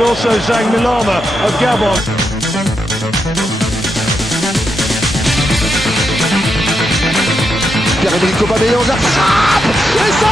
but also Zhang Milama of Gabon. Pierre-Emerick Aubameyang, la frappe et ça.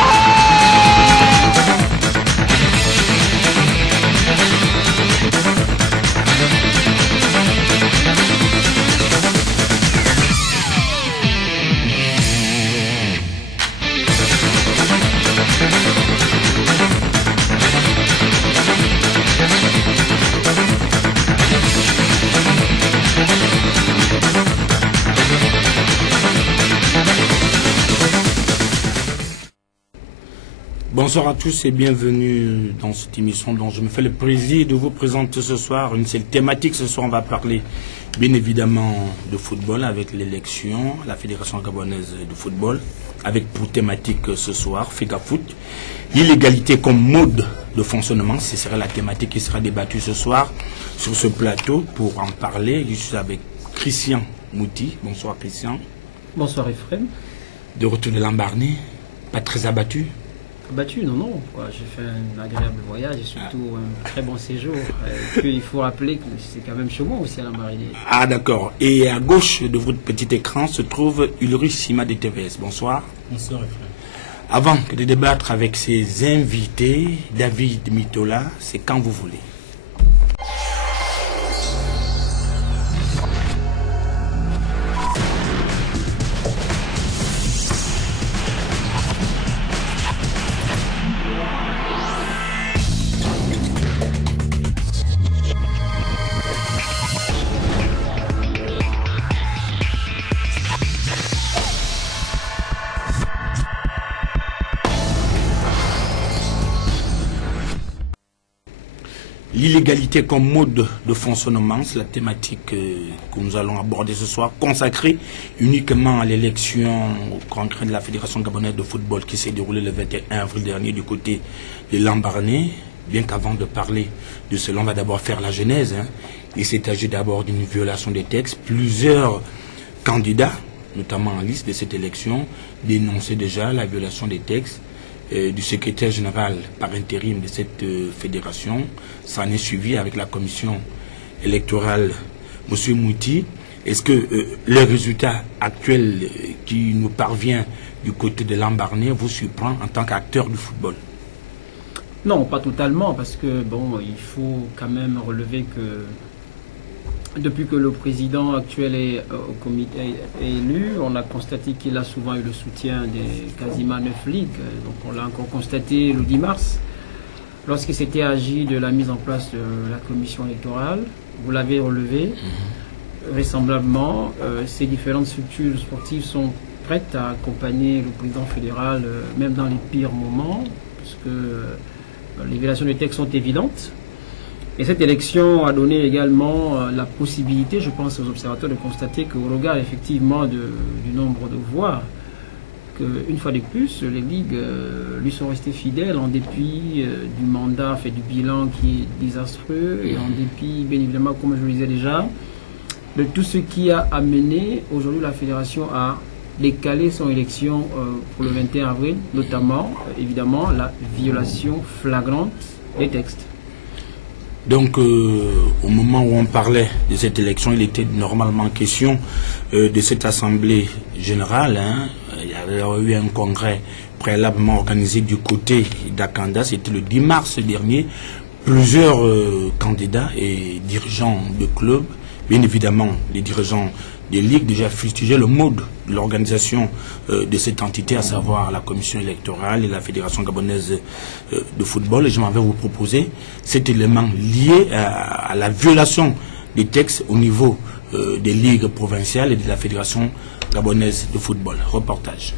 Bonsoir à tous et bienvenue dans cette émission dont je me fais le plaisir de vous présenter ce soir. Une seule thématique, ce soir on va parler bien évidemment de football avec l'élection, la Fédération gabonaise de football, avec pour thématique ce soir, FEGAFOOT. L'illégalité comme mode de fonctionnement, ce sera la thématique qui sera débattue ce soir sur ce plateau. Pour en parler, je suis avec Christian Mouti. Bonsoir Christian. Bonsoir Ephraim. De retour de Lambaréné, pas très abattu? Abattu, non. J'ai fait un agréable voyage et surtout un très bon séjour. Et puis il faut rappeler que c'est quand même chez moi aussi à Lambaréné. Ah d'accord. Et à gauche de votre petit écran se trouve Ulrich Sima de TVS. Bonsoir. Bonsoir Ephraim. Avant de débattre avec ses invités, David Mitola, c'est quand vous voulez. L'illégalité comme mode de fonctionnement, c'est la thématique que nous allons aborder ce soir, consacrée uniquement à l'élection au congrès de la Fédération gabonaise de football qui s'est déroulée le 21 avril dernier du côté de Lambaréné. Bien qu'avant de parler de cela, on va d'abord faire la genèse. Il s'est agi d'abord d'une violation des textes. Plusieurs candidats, notamment en liste de cette élection, dénonçaient déjà la violation des textes du secrétaire général par intérim de cette fédération. Ça en est suivi avec la commission électorale. Monsieur Mouti, est-ce que le résultat actuel qui nous parvient du côté de Lambaréné vous surprend en tant qu'acteur du football? Non, pas totalement, parce que bon, il faut quand même relever que depuis que le président actuel est au comité élu, on a constaté qu'il a souvent eu le soutien des quasiment 9 ligues. Donc on l'a encore constaté le 10 mars, lorsqu'il s'était agi de la mise en place de la commission électorale. Vous l'avez relevé. Vraisemblablement, ces différentes structures sportives sont prêtes à accompagner le président fédéral, même dans les pires moments, parce que les violations des textes sont évidentes. Et cette élection a donné également la possibilité, je pense aux observateurs, de constater qu'au regard effectivement du nombre de voix, qu'une fois de plus, les ligues lui sont restées fidèles en dépit du mandat, fait du bilan qui est désastreux, et en dépit, bien évidemment, comme je le disais déjà, de tout ce qui a amené aujourd'hui la fédération à décaler son élection pour le 21 avril, notamment, évidemment, la violation flagrante des textes. Donc, au moment où on parlait de cette élection, il était normalement question de cette assemblée générale. Il y avait eu un congrès préalablement organisé du côté d'Akanda. C'était le 10 mars dernier. Plusieurs candidats et dirigeants de clubs, bien évidemment les dirigeants des ligues, déjà fustigeaient le mode de l'organisation de cette entité, à savoir la commission électorale et la Fédération gabonaise de football. Et je m'en vais vous proposer cet élément lié à la violation des textes au niveau des ligues provinciales et de la Fédération gabonaise de football. Reportage.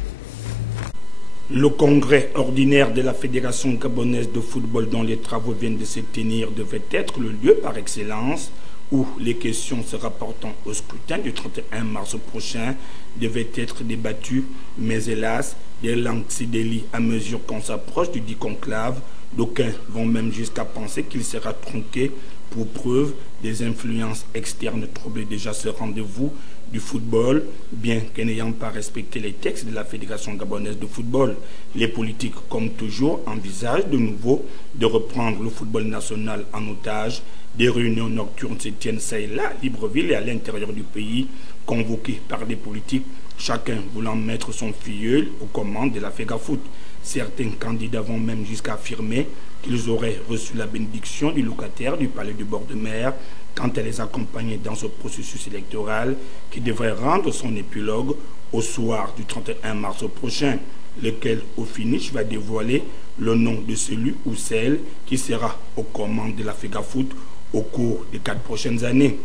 Le congrès ordinaire de la Fédération gabonaise de football, dont les travaux viennent de se tenir, devait être le lieu par excellence où les questions se rapportant au scrutin du 31 mars prochain devaient être débattues, mais hélas, des langues s'y délient à mesure qu'on s'approche du dit conclave. D'aucuns vont même jusqu'à penser qu'il sera tronqué pour preuve des influences externes troubler déjà ce rendez-vous du football, bien que n'ayant pas respecté les textes de la Fédération gabonaise de football. Les politiques, comme toujours, envisagent de nouveau de reprendre le football national en otage. Des réunions nocturnes se tiennent ça et là, à Libreville et à l'intérieur du pays, convoquées par des politiques, chacun voulant mettre son filleul aux commandes de la FEGAFOOT. Certains candidats vont même jusqu'à affirmer qu'ils auraient reçu la bénédiction du locataire du palais du bord de mer quand elle les accompagnait dans ce processus électoral qui devrait rendre son épilogue au soir du 31 mars prochain, lequel au finish va dévoiler le nom de celui ou celle qui sera aux commandes de la FEGAFOOT au cours des 4 prochaines années.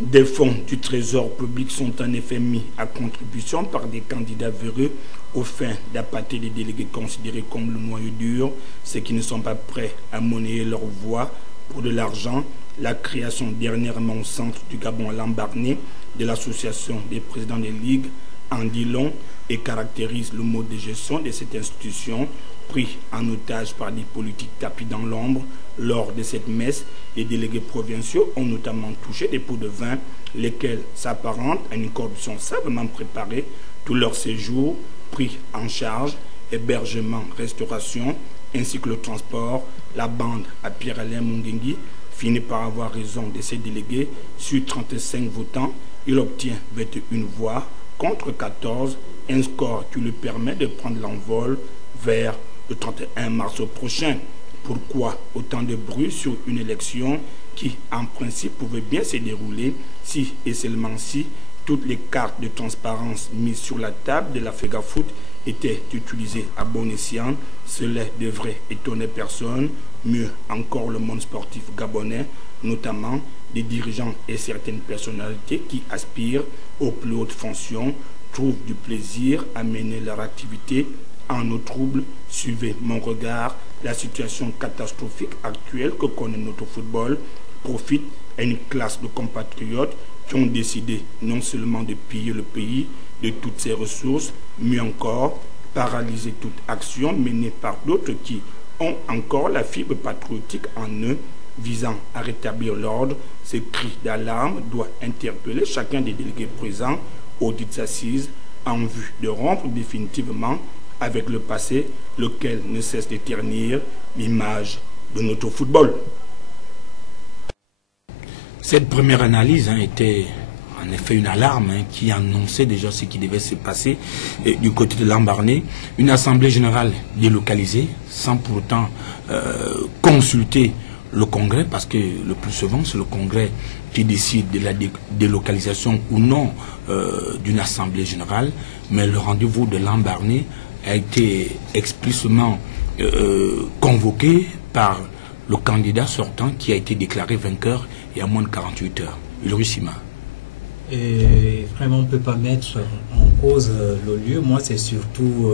Des fonds du trésor public sont en effet mis à contribution par des candidats véreux aux fins d'appâter les délégués considérés comme le noyau dur, ceux qui ne sont pas prêts à monnayer leur voix pour de l'argent. La création dernièrement au centre du Gabon à Lambaréné de l'association des présidents des ligues en dit long et caractérise le mode de gestion de cette institution pris en otage par des politiques tapis dans l'ombre. Lors de cette messe, les délégués provinciaux ont notamment touché des pots de vin, lesquels s'apparentent à une corruption savamment préparée. Tout leur séjour pris en charge, hébergement, restauration, ainsi que le transport. La bande à Pierre-Alain Mungengi finit par avoir raison de ses délégués. Sur 35 votants, il obtient 21 voix contre 14, un score qui lui permet de prendre l'envol vers le 31 mars prochain. Pourquoi autant de bruit sur une élection qui, en principe, pouvait bien se dérouler si et seulement si toutes les cartes de transparence mises sur la table de la FEGAFOOT étaient utilisées à bon escient? Cela devrait étonner personne, mieux encore le monde sportif gabonais, notamment des dirigeants et certaines personnalités qui aspirent aux plus hautes fonctions, trouvent du plaisir à mener leur activité en eau trouble. Suivez mon regard, la situation catastrophique actuelle que connaît notre football profite à une classe de compatriotes qui ont décidé non seulement de piller le pays de toutes ses ressources, mais encore paralyser toute action menée par d'autres qui ont encore la fibre patriotique en eux visant à rétablir l'ordre. Ce cri d'alarme doit interpeller chacun des délégués présents aux dites assises en vue de rompre définitivement avec le passé, lequel ne cesse de ternir l'image de notre football. Cette première analyse était en effet une alarme qui annonçait déjà ce qui devait se passer du côté de Lambaréné. Une assemblée générale délocalisée sans pour autant consulter le Congrès, parce que le plus souvent c'est le Congrès qui décide de la délocalisation ou non d'une assemblée générale, mais le rendez-vous de Lambaréné a été explicitement convoqué par le candidat sortant qui a été déclaré vainqueur il y a moins de 48 heures. Ulrich Sima. Et vraiment, on ne peut pas mettre en cause le lieu. Moi, c'est surtout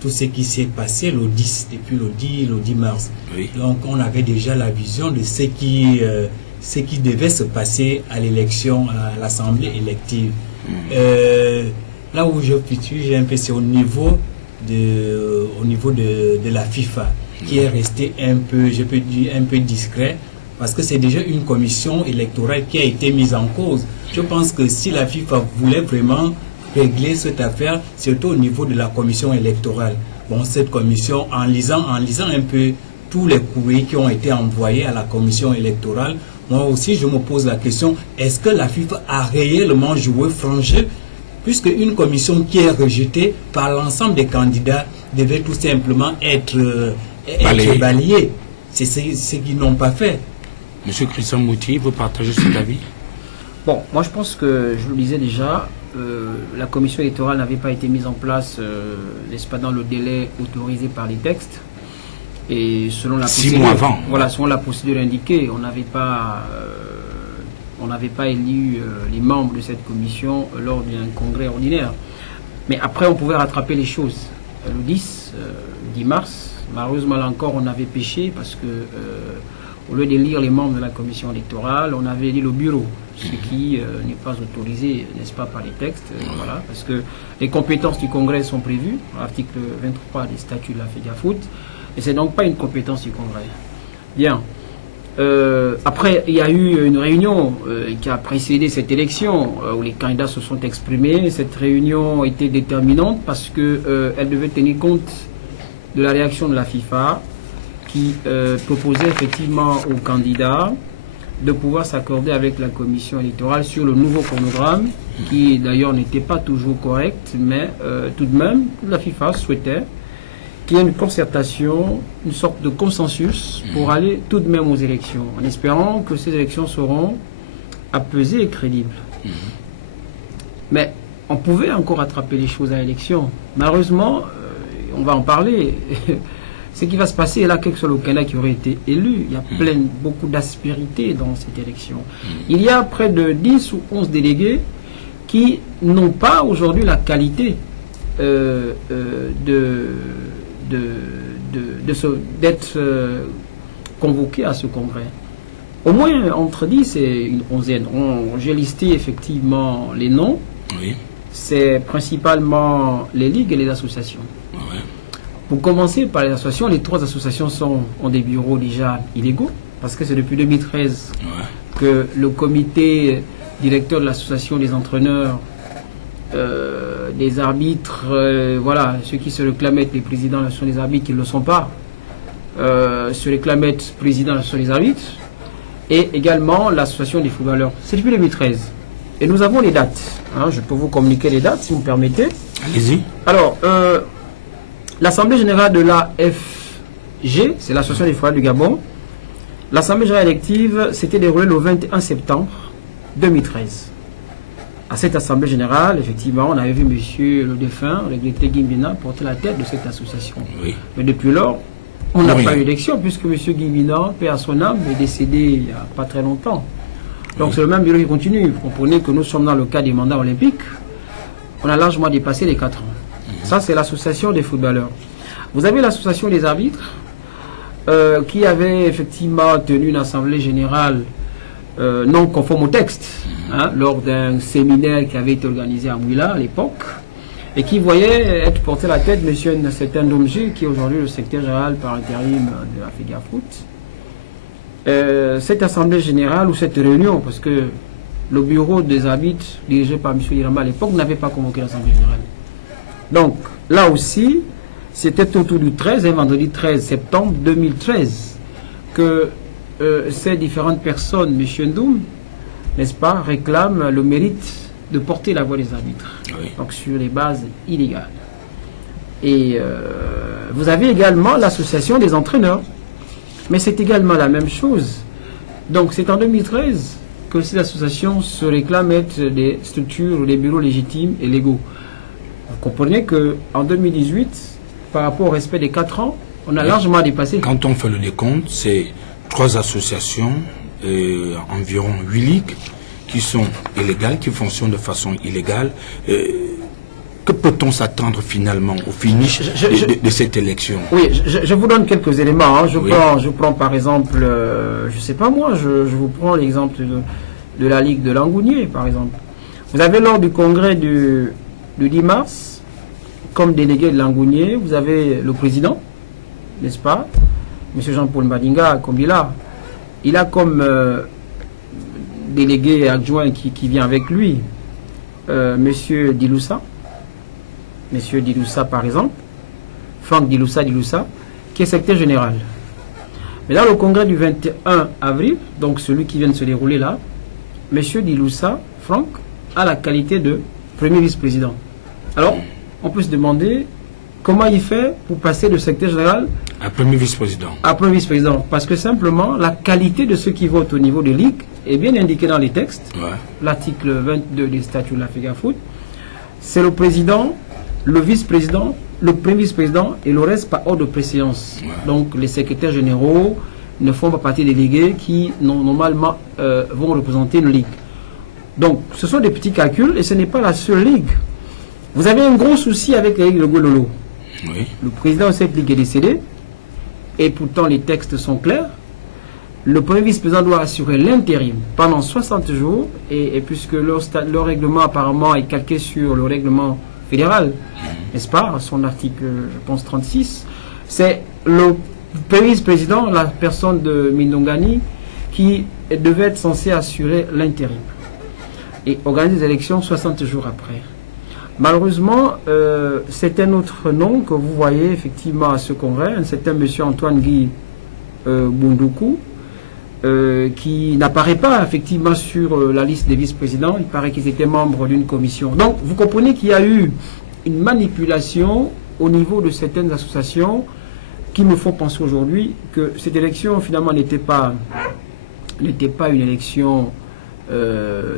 tout ce qui s'est passé le 10, depuis le 10 mars. Oui. Donc, on avait déjà la vision de ce qui devait se passer à l'élection, à l'Assemblée élective. Là où je situe, j'ai un peu, c'est au niveau de la FIFA, qui est resté un peu, je peux dire, un peu discret, parce que c'est déjà une commission électorale qui a été mise en cause. Je pense que si la FIFA voulait vraiment régler cette affaire, surtout au niveau de la commission électorale, bon, cette commission, en lisant un peu tous les courriers qui ont été envoyés à la commission électorale, moi aussi je me pose la question, est-ce que la FIFA a réellement joué franc jeu, puisque une commission qui est rejetée par l'ensemble des candidats devait tout simplement être balayée. C'est ce qu'ils n'ont pas fait. Monsieur Christian Moutier, vous partagez cet avis? Bon, moi je pense que, je le disais déjà, la commission électorale n'avait pas été mise en place, n'est-ce pas, dans le délai autorisé par les textes. Et selon la procédure, 6 mois avant. Voilà, selon la procédure indiquée, on n'avait pas élu les membres de cette commission lors d'un congrès ordinaire. Mais après, on pouvait rattraper les choses. Le 10 mars, malheureusement là encore, on avait péché parce que au lieu d'élire les membres de la commission électorale, on avait élu le bureau, ce qui n'est pas autorisé, n'est-ce pas, par les textes. Voilà, parce que les compétences du Congrès sont prévues, l'article 23 des statuts de la FEGAFOOT, et c'est donc pas une compétence du Congrès. Bien. Après, il y a eu une réunion qui a précédé cette élection où les candidats se sont exprimés. Cette réunion était déterminante parce que elle devait tenir compte de la réaction de la FIFA qui proposait effectivement aux candidats de pouvoir s'accorder avec la commission électorale sur le nouveau chronogramme qui d'ailleurs n'était pas toujours correct, mais tout de même la FIFA souhaitait qu'il y ait une concertation, une sorte de consensus pour aller tout de même aux élections, en espérant que ces élections seront apaisées et crédibles. Mais on pouvait encore attraper les choses à l'élection. Malheureusement, on va en parler, ce qui va se passer, là, quel que soit le candidat qui aurait été élu, il y a beaucoup d'aspérité dans cette élection. Il y a près de 10 ou 11 délégués qui n'ont pas aujourd'hui la qualité d'être convoqués à ce congrès. Au moins entre 10 et une onzaine. J'ai listé effectivement les noms. Oui. C'est principalement les ligues et les associations. Ouais. Pour commencer par les associations, les 3 associations ont des bureaux déjà illégaux, parce que c'est depuis 2013 que le comité directeur de l'association des entraîneurs, des arbitres, voilà, ceux qui se réclament être les présidents de l'association des arbitres, qui ne le sont pas, se réclament être président de l'association des arbitres, et également l'association des footballeurs. C'est depuis 2013. Et nous avons les dates. Hein, je peux vous communiquer les dates, si vous me permettez. Allez-y. Alors, l'Assemblée générale de l'AFG, c'est l'Association des footballeurs du Gabon, l'Assemblée générale élective s'était déroulée le 21 septembre 2013. À cette Assemblée générale, effectivement, on avait vu monsieur le défunt, le regretté Guimbina, porter la tête de cette association. Oui. Mais depuis lors, on n'a pas eu d'élection, puisque monsieur Guimbina, paix à son âme, est décédé il n'y a pas très longtemps. Donc c'est le même bureau qui continue. Vous comprenez que nous sommes dans le cas des mandats olympiques. On a largement dépassé les 4 ans. Ça, c'est l'association des footballeurs. Vous avez l'association des arbitres, qui avait effectivement tenu une assemblée générale non conforme au texte, hein, lors d'un séminaire qui avait été organisé à Mouila à l'époque, et qui voyait être porté à la tête monsieur un certain Domji, qui est aujourd'hui le secrétaire général par intérim de la FEGA Foot. Cette assemblée générale ou cette réunion, parce que le bureau des arbitres dirigé par M. Iramba à l'époque n'avait pas convoqué l'assemblée générale. Donc là aussi, c'était autour du 13, vendredi 13 septembre 2013, que ces différentes personnes, M. Ndoum, n'est-ce pas, réclament le mérite de porter la voix des arbitres, donc sur les bases illégales. Et vous avez également l'association des entraîneurs. Mais c'est également la même chose. Donc c'est en 2013 que ces associations se réclament être des structures ou des bureaux légitimes et légaux. Vous comprenez qu'en 2018, par rapport au respect des 4 ans, on a largement dépassé. Quand on fait le décompte, c'est 3 associations, environ 8 ligues qui sont illégales, qui fonctionnent de façon illégale. Que peut-on s'attendre finalement au finish de cette élection? Oui, je vous donne quelques éléments. Hein. Je prends par exemple, je ne sais pas moi, je vous prends l'exemple de la Ligue de Langounier, par exemple. Vous avez lors du congrès du 10 mars, comme délégué de Langounier, vous avez le président, n'est-ce pas, M. Jean-Paul Madinga Kombila. Il a comme délégué adjoint qui vient avec lui, M. Diloussa. Monsieur Diloussa, par exemple, Franck Diloussa, qui est secrétaire général. Mais là, le congrès du 21 avril, donc celui qui vient de se dérouler là, monsieur Diloussa, Franck, a la qualité de premier vice-président. Alors, on peut se demander comment il fait pour passer de secrétaire général à premier vice-président. À premier vice-président. Parce que simplement, la qualité de ceux qui votent au niveau des ligues est bien indiquée dans les textes. L'article 22 des statuts de la FEGA Foot. C'est le président, le vice-président, le premier vice-président et le reste par ordre de préséance. Donc les secrétaires généraux ne font pas partie des délégués qui normalement vont représenter une ligue. Donc ce sont des petits calculs et ce n'est pas la seule ligue. Vous avez un gros souci avec la ligue de Gololo. Le président de cette ligue est décédé et pourtant les textes sont clairs. Le premier vice-président doit assurer l'intérim pendant 60 jours et puisque leur règlement apparemment est calqué sur le règlement fédéral, n'est-ce pas, à son article, je pense, 36, c'est le premier vice-président, la personne de Mindongani, qui devait être censé assurer l'intérim et organiser des élections 60 jours après. Malheureusement, c'est un autre nom que vous voyez effectivement à ce congrès, un certain monsieur Antoine Guy Bundoukou, qui n'apparaît pas effectivement sur la liste des vice-présidents. Il paraît qu'ils étaient membres d'une commission. Donc, vous comprenez qu'il y a eu une manipulation au niveau de certaines associations qui me font penser aujourd'hui que cette élection, finalement, n'était pas une élection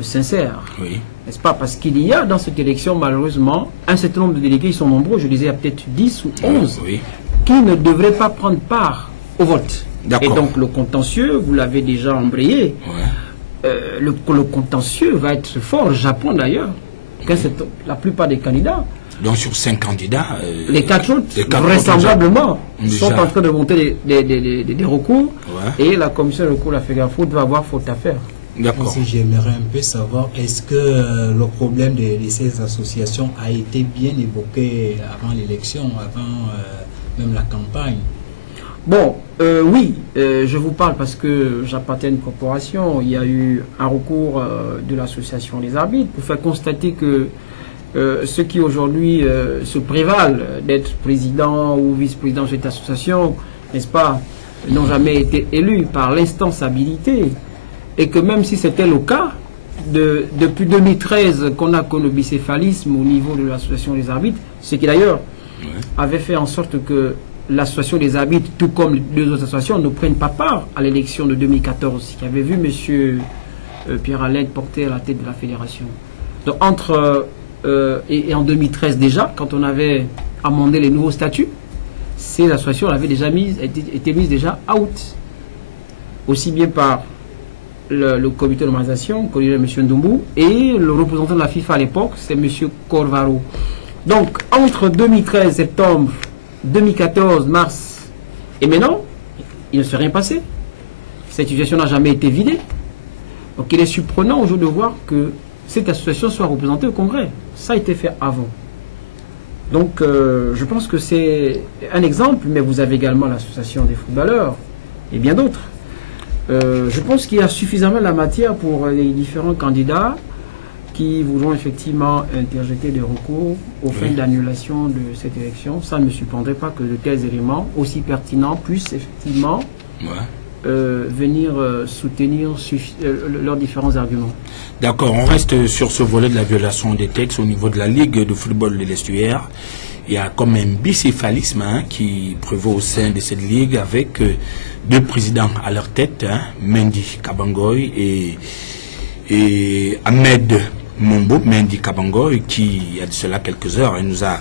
sincère. Oui. N'est-ce pas? Parce qu'il y a dans cette élection, malheureusement, un certain nombre de délégués, ils sont nombreux, je disais, il y a peut-être 10 ou 11, Oui. qui ne devraient pas prendre part au vote. Et donc le contentieux, vous l'avez déjà embrayé, le contentieux va être fort, au Japon d'ailleurs, la plupart des candidats. Donc sur 5 candidats, les 4 autres, vraisemblablement, sont en train de monter des recours, et la commission de recours, la FEGAFOOT, va avoir faute à faire. D'accord. J'aimerais un peu savoir, est-ce que le problème de ces associations a été bien évoqué avant l'élection, avant même la campagne? Bon, oui, je vous parle parce que j'appartiens à une corporation. Il y a eu un recours de l'association des arbitres pour faire constater que ceux qui aujourd'hui se prévalent d'être président ou vice-président de cette association, n'est-ce pas, n'ont jamais été élus par l'instance habilitée. Et que même si c'était le cas, depuis 2013 qu'on a connu le bicéphalisme au niveau de l'association des arbitres, ce qui d'ailleurs avait fait en sorte que l'association des arbitres, tout comme les deux autres associations, ne prennent pas part à l'élection de 2014, qui avait vu M. Pierre Alain porter à la tête de la fédération. Donc et en 2013 déjà, quand on avait amendé les nouveaux statuts, ces associations avaient déjà été mises déjà out, aussi bien par le comité de normalisation, M. Ndombou, et le représentant de la FIFA à l'époque, c'est M. Corvaro. Donc, entre 2013, septembre, 2014, mars, et maintenant, il ne s'est rien passé. Cette situation n'a jamais été vidée. Donc, il est surprenant aujourd'hui de voir que cette association soit représentée au Congrès. Ça a été fait avant. Donc, je pense que c'est un exemple, mais vous avez également l'association des footballeurs et bien d'autres. Je pense qu'il y a suffisamment la matière pour les différents candidats qui voudront effectivement interjeter des recours aux fins d'annulation de cette élection. Ça ne me surprendrait pas que de tels éléments aussi pertinents puissent effectivement venir soutenir leurs différents arguments. D'accord, on reste sur ce volet de la violation des textes au niveau de la Ligue de football de l'Estuaire. Il y a comme un bicéphalisme qui prévaut au sein de cette ligue avec deux présidents à leur tête, Mendy Kabangoy et Ahmed Mombo, Mendy Kabangoy, qui, il y a de cela quelques heures, nous a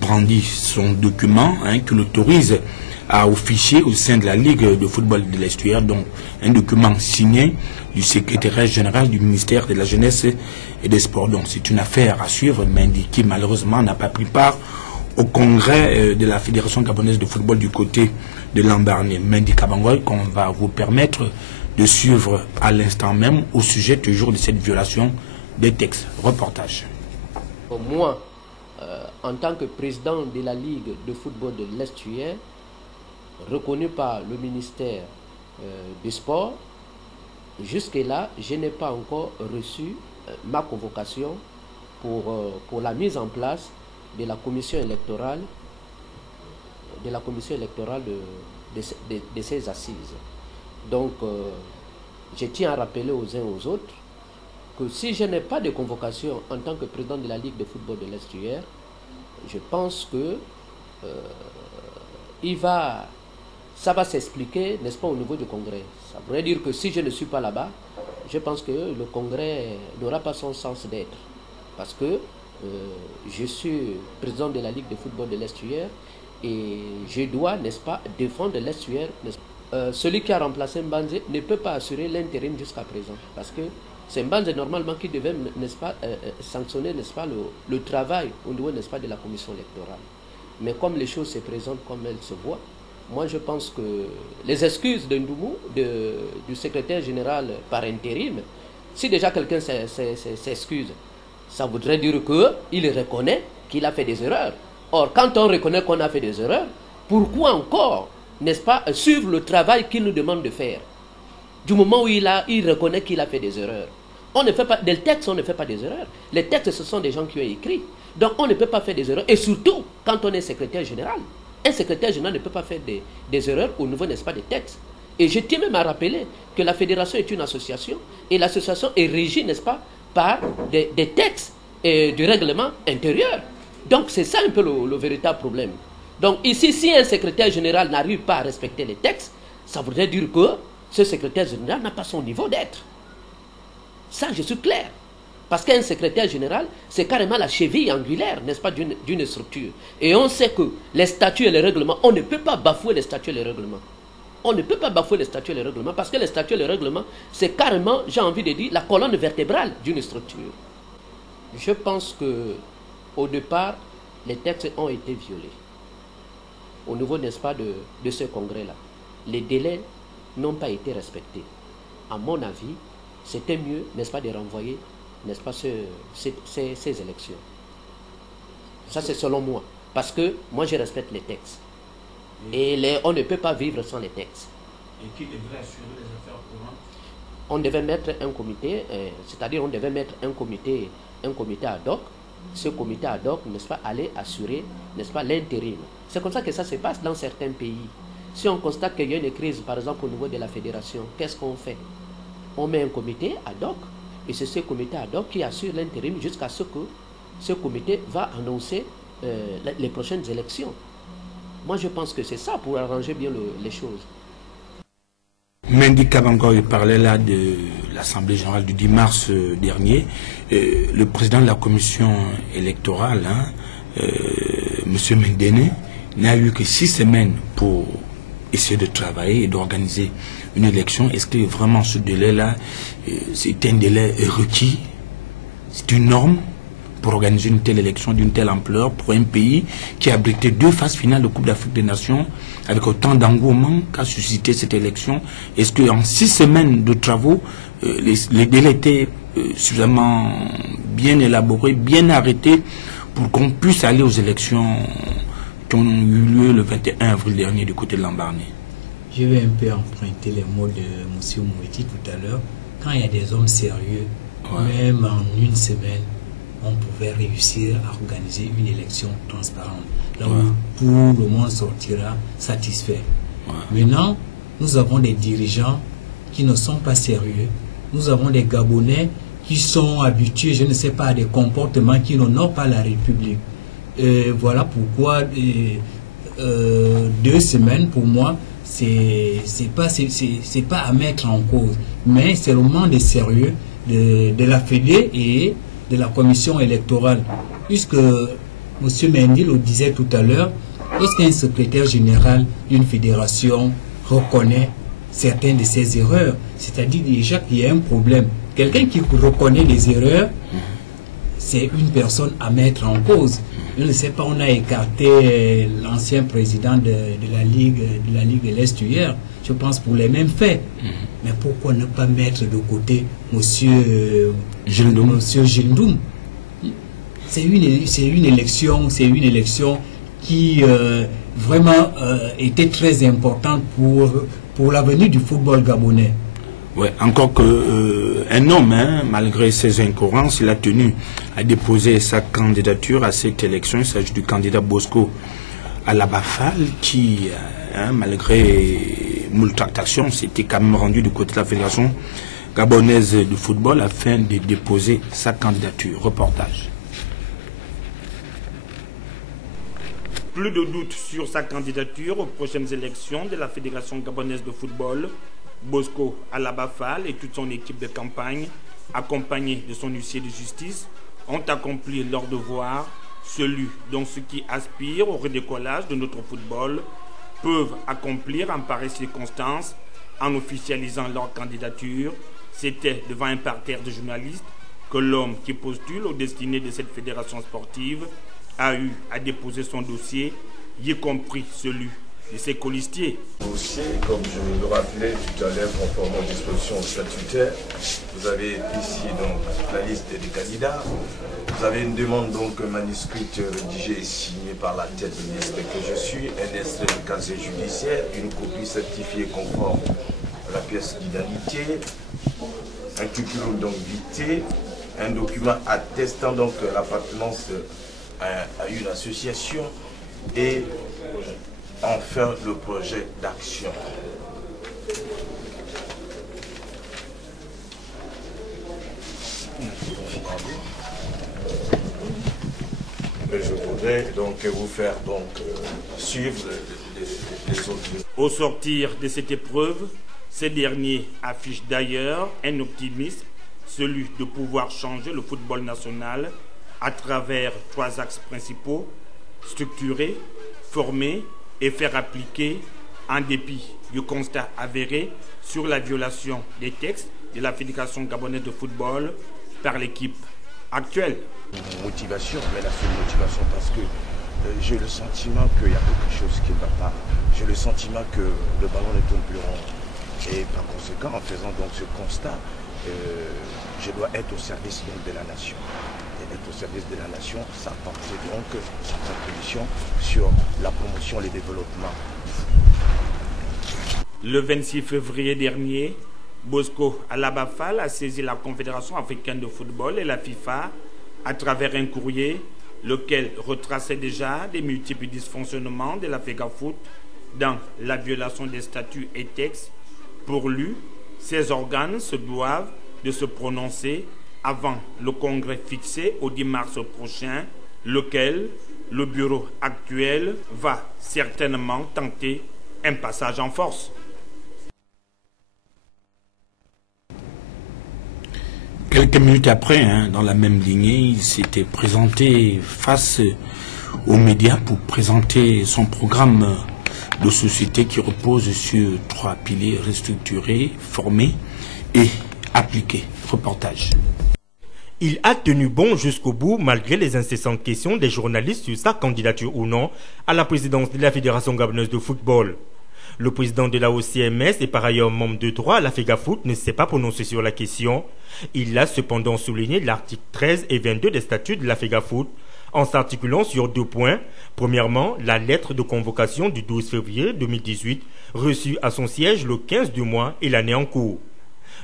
brandi son document qui l'autorise à officier au sein de la Ligue de football de l'Estuaire, donc un document signé du secrétaire général du ministère de la Jeunesse et des Sports. Donc c'est une affaire à suivre. Mendy qui malheureusement n'a pas pris part au congrès de la Fédération gabonaise de football du côté de Lambaréné. Mendy Kabangoy, qu'on va vous permettre de suivre à l'instant même au sujet toujours de cette violation des textes. Reportage. Moi, en tant que président de la Ligue de football de l'Estuaire, reconnu par le ministère des Sports, jusque-là, je n'ai pas encore reçu ma convocation pour la mise en place de la commission électorale de ces assises. Donc, je tiens à rappeler aux uns aux autres que si je n'ai pas de convocation en tant que président de la Ligue de football de l'Estuaire, je pense que ça va s'expliquer, n'est-ce pas, au niveau du Congrès. Ça voudrait dire que si je ne suis pas là-bas, je pense que le Congrès n'aura pas son sens d'être. Parce que je suis président de la Ligue de football de l'Estuaire et je dois, n'est-ce pas, défendre l'Estuaire. Celui qui a remplacé Mbanze ne peut pas assurer l'intérim jusqu'à présent. Parce que c'est Mbanze normalement qui devait, n'est-ce pas, sanctionner, n'est-ce pas, le travail au niveau, n'est-ce pas, de la commission électorale. Mais comme les choses se présentent comme elles se voient, moi je pense que les excuses de Ndoumou, du secrétaire général par intérim, si déjà quelqu'un s'excuse, ça voudrait dire qu'il reconnaît qu'il a fait des erreurs. Or, quand on reconnaît qu'on a fait des erreurs, pourquoi encore, n'est-ce pas, suivre le travail qu'il nous demande de faire? Du moment où il reconnaît qu'il a fait des erreurs. On ne fait pas, des textes, on ne fait pas des erreurs. Les textes, ce sont des gens qui ont écrit. Donc on ne peut pas faire des erreurs. Et surtout, quand on est secrétaire général. Un secrétaire général ne peut pas faire des erreurs au niveau, n'est-ce pas, des textes. Et je tiens même à rappeler que la fédération est une association. Et l'association est régie, n'est-ce pas, par des textes et du règlement intérieur. Donc c'est ça un peu le véritable problème. Donc ici, si un secrétaire général n'arrive pas à respecter les textes, ça voudrait dire que ce secrétaire général n'a pas son niveau d'être. Ça, je suis clair. Parce qu'un secrétaire général, c'est carrément la cheville angulaire, n'est-ce pas, d'une structure. Et on sait que les statuts et les règlements, on ne peut pas bafouer les statuts et les règlements. On ne peut pas bafouer les statuts et les règlements, parce que les statuts et les règlements, c'est carrément, j'ai envie de dire, la colonne vertébrale d'une structure. Je pense que, au départ, les textes ont été violés. Au niveau, n'est-ce pas, de ce congrès-là. Les délais n'ont pas été respectés. À mon avis, c'était mieux, n'est-ce pas, de renvoyer, n'est-ce pas, ces élections. Ça, c'est selon moi. Parce que moi, je respecte les textes. Et on ne peut pas vivre sans les textes. Et qui devrait assurer les affaires courantes? On devait mettre un comité, c'est-à-dire on devait mettre un comité ad hoc. Ce comité ad hoc, n'est-ce pas, allait assurer, n'est-ce pas, l'intérim. C'est comme ça que ça se passe dans certains pays. Si on constate qu'il y a une crise, par exemple, au niveau de la fédération, qu'est-ce qu'on fait? On met un comité ad hoc, et c'est ce comité ad hoc qui assure l'intérim jusqu'à ce que ce comité va annoncer les prochaines élections. Moi, je pense que c'est ça pour arranger bien les choses. Mendy Kabango, il parlait là de l'Assemblée générale du 10 mars dernier. Le président de la commission électorale, M. Mendene, n'a eu que 6 semaines pour essayer de travailler et d'organiser une élection. Est-ce que vraiment ce délai-là, c'est un délai requis? C'est une norme pour organiser une telle élection d'une telle ampleur pour un pays qui a abrité 2 phases finales de Coupe d'Afrique des Nations avec autant d'engouement qu'a suscité cette élection? Est-ce qu'en 6 semaines de travaux, les délais étaient suffisamment bien élaborés, bien arrêtés pour qu'on puisse aller aux élections qui ont eu lieu le 21 avril dernier du côté de Lambaréné? Je vais un peu emprunter les mots de M. Moueti tout à l'heure. Quand il y a des hommes sérieux, même en 1 semaine, on pouvait réussir à organiser une élection transparente. Là où tout le monde sortira satisfait. Maintenant, nous avons des dirigeants qui ne sont pas sérieux. Nous avons des Gabonais qui sont habitués, je ne sais pas, à des comportements qui n'honorent pas la République. Voilà pourquoi 2 semaines, pour moi, c'est pas à mettre en cause. Mais c'est le manque de sérieux de la Fédé et de la commission électorale. Puisque M. Mendy le disait tout à l'heure, lorsqu'un secrétaire général d'une fédération reconnaît certaines de ses erreurs, c'est-à-dire déjà qu'il y a un problème. Quelqu'un qui reconnaît les erreurs, c'est une personne à mettre en cause. Je ne sais pas, on a écarté l'ancien président de la Ligue de l'Est hier, je pense pour les mêmes faits. Mais pourquoi ne pas mettre de côté Monsieur Gildoum? C'est une élection qui vraiment était très importante pour l'avenir du football gabonais. Ouais, encore que un homme, malgré ses incohérences, il a tenu à déposer sa candidature à cette élection. Il s'agit du candidat Bosco Alabafal qui, malgré moult tractations, s'était quand même rendu du côté de la Fédération gabonaise de football afin de déposer sa candidature. Reportage. Plus de doute sur sa candidature aux prochaines élections de la Fédération gabonaise de football. Bosco Alabafal et toute son équipe de campagne, accompagnés de son huissier de justice, ont accompli leur devoir, celui dont ceux qui aspirent au redécollage de notre football peuvent accomplir en pareille circonstance en officialisant leur candidature. C'était devant un parterre de journalistes que l'homme qui postule aux destinées de cette fédération sportive a eu à déposer son dossier, y compris celui de ses colistiers. Aussi, comme je le rappelais tout à l'heure, conformément aux dispositions statutaires, vous avez ici donc la liste des candidats. Vous avez une demande donc manuscrite rédigée et signée par la tête de liste que je suis, un extrait du casier judiciaire, une copie certifiée conforme la pièce d'identité, un curriculum donc vitae, un document attestant donc l'appartenance à une association et enfin le projet d'action. Je voudrais donc vous faire donc suivre les autres. Au sortir de cette épreuve, ces derniers affichent d'ailleurs un optimisme, celui de pouvoir changer le football national à travers 3 axes principaux: structurer, former et faire appliquer, en dépit du constat avéré sur la violation des textes de la Fédération gabonaise de football par l'équipe actuelle. Motivation, mais là c'est une motivation parce que j'ai le sentiment qu'il y a quelque chose qui ne va pas. J'ai le sentiment que le ballon ne tourne plus rond. Et par conséquent, en faisant donc ce constat, je dois être au service donc, de la nation. Et être au service de la nation, ça porte donc sa contribution sur la promotion et le développement. Le 26 février dernier, Bosco Alabafal a saisi la Confédération africaine de football et la FIFA à travers un courrier, lequel retraçait déjà des multiples dysfonctionnements de la FEGAFOOT dans la violation des statuts et textes. Pour lui, ces organes se doivent de se prononcer avant le congrès fixé au 10 mars prochain, lequel le bureau actuel va certainement tenter un passage en force. Quelques minutes après, dans la même lignée, il s'était présenté face aux médias pour présenter son programme de société qui repose sur 3 piliers: restructurer, former et appliquer. Reportage. Il a tenu bon jusqu'au bout malgré les incessantes questions des journalistes sur sa candidature ou non à la présidence de la Fédération gabonaise de football. Le président de la OCMS et par ailleurs membre de droit à la FEGAFOOT ne s'est pas prononcé sur la question. Il a cependant souligné l'article 13 et 22 des statuts de la FEGAFOOT en s'articulant sur 2 points. Premièrement, la lettre de convocation du 12 février 2018 reçue à son siège le 15 du mois et l'année en cours.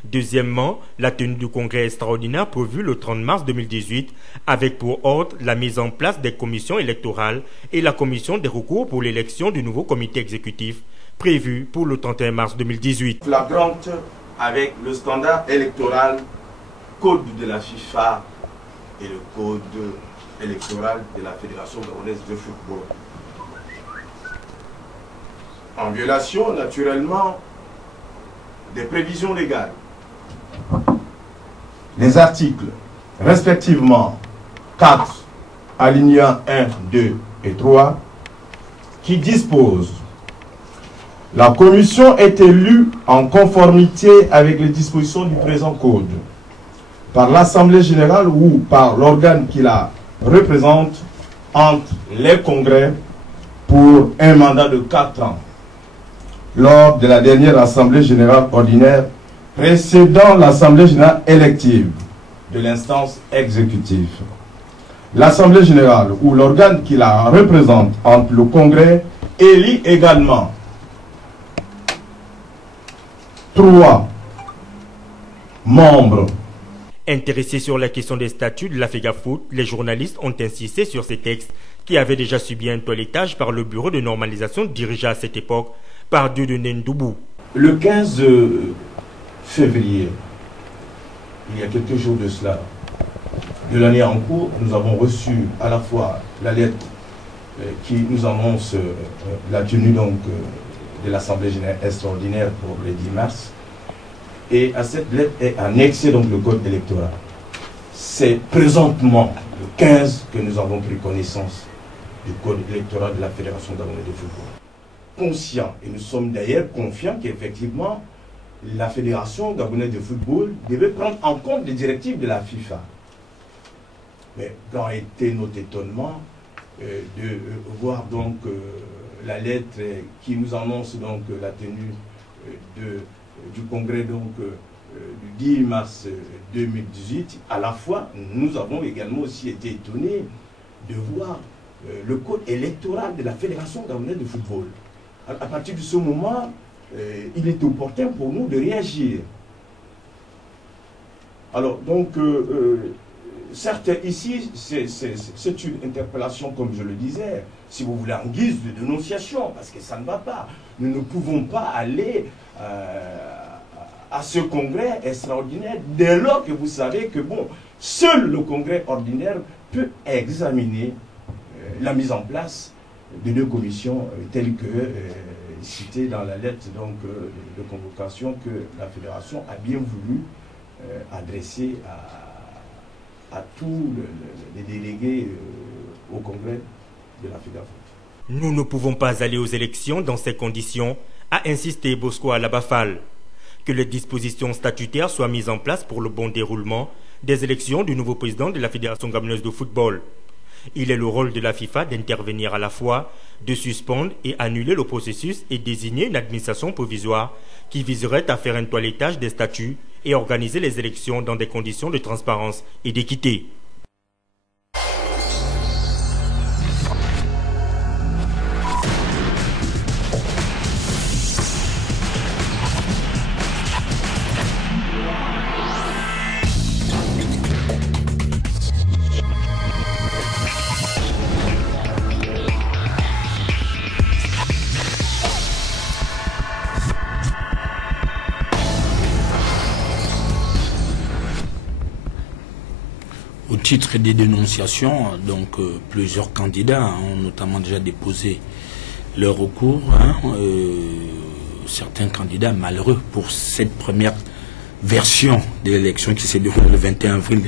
Deuxièmement, la tenue du congrès extraordinaire prévu le 30 mars 2018 avec pour ordre la mise en place des commissions électorales et la commission des recours pour l'élection du nouveau comité exécutif prévu pour le 31 mars 2018. Flagrante avec le standard électoral, code de la FIFA et le code électoral de la Fédération gabonaise de football. En violation, naturellement, des prévisions légales. Les articles, respectivement 4, alinéa 1, 2 et 3, qui disposent: la commission est élue en conformité avec les dispositions du présent code par l'Assemblée générale ou par l'organe qui la représente entre les congrès pour un mandat de 4 ans. Lors de la dernière Assemblée générale ordinaire précédant l'Assemblée générale élective de l'instance exécutive. L'Assemblée générale ou l'organe qui la représente entre le congrès élit également 3 membres. Intéressés sur la question des statuts de la FEGAFOOT, les journalistes ont insisté sur ces textes qui avaient déjà subi un toilettage par le bureau de normalisation dirigé à cette époque par Dieudonné Ndoubou. Le 15 février, il y a quelques jours de cela, de l'année en cours, nous avons reçu à la fois la lettre qui nous annonce la tenue donc de l'Assemblée générale extraordinaire pour le 10 mars. Et à cette lettre est annexé donc le code électoral. C'est présentement le 15 que nous avons pris connaissance du code électoral de la Fédération gabonaise de football. Conscient, et nous sommes d'ailleurs confiants qu'effectivement la Fédération gabonaise de football devait prendre en compte les directives de la FIFA. Mais quand était notre étonnement de voir donc la lettre qui nous annonce donc la tenue du congrès donc du 10 mars 2018, à la fois nous avons également aussi été étonnés de voir le code électoral de la Fédération gabonaise de football. À partir de ce moment, il est opportun pour nous de réagir. Alors, donc, certes, ici, c'est une interpellation, comme je le disais, si vous voulez, en guise de dénonciation, parce que ça ne va pas. Nous ne pouvons pas aller à ce congrès extraordinaire dès lors que vous savez que, bon, seul le congrès ordinaire peut examiner la mise en place de deux commissions telles que citées dans la lettre donc, de convocation que la fédération a bien voulu adresser à tous les délégués au congrès de la fédération. Nous ne pouvons pas aller aux élections dans ces conditions, a insisté Bosco Alabafal. Que les dispositions statutaires soient mises en place pour le bon déroulement des élections du nouveau président de la Fédération gabonaise de football. Il est le rôle de la FIFA d'intervenir à la fois, de suspendre et annuler le processus et désigner une administration provisoire qui viserait à faire un toilettage des statuts et organiser les élections dans des conditions de transparence et d'équité. Au titre des dénonciations, donc plusieurs candidats ont notamment déjà déposé leur recours. Certains candidats malheureux pour cette première version de l'élection qui s'est déroulée le 21 avril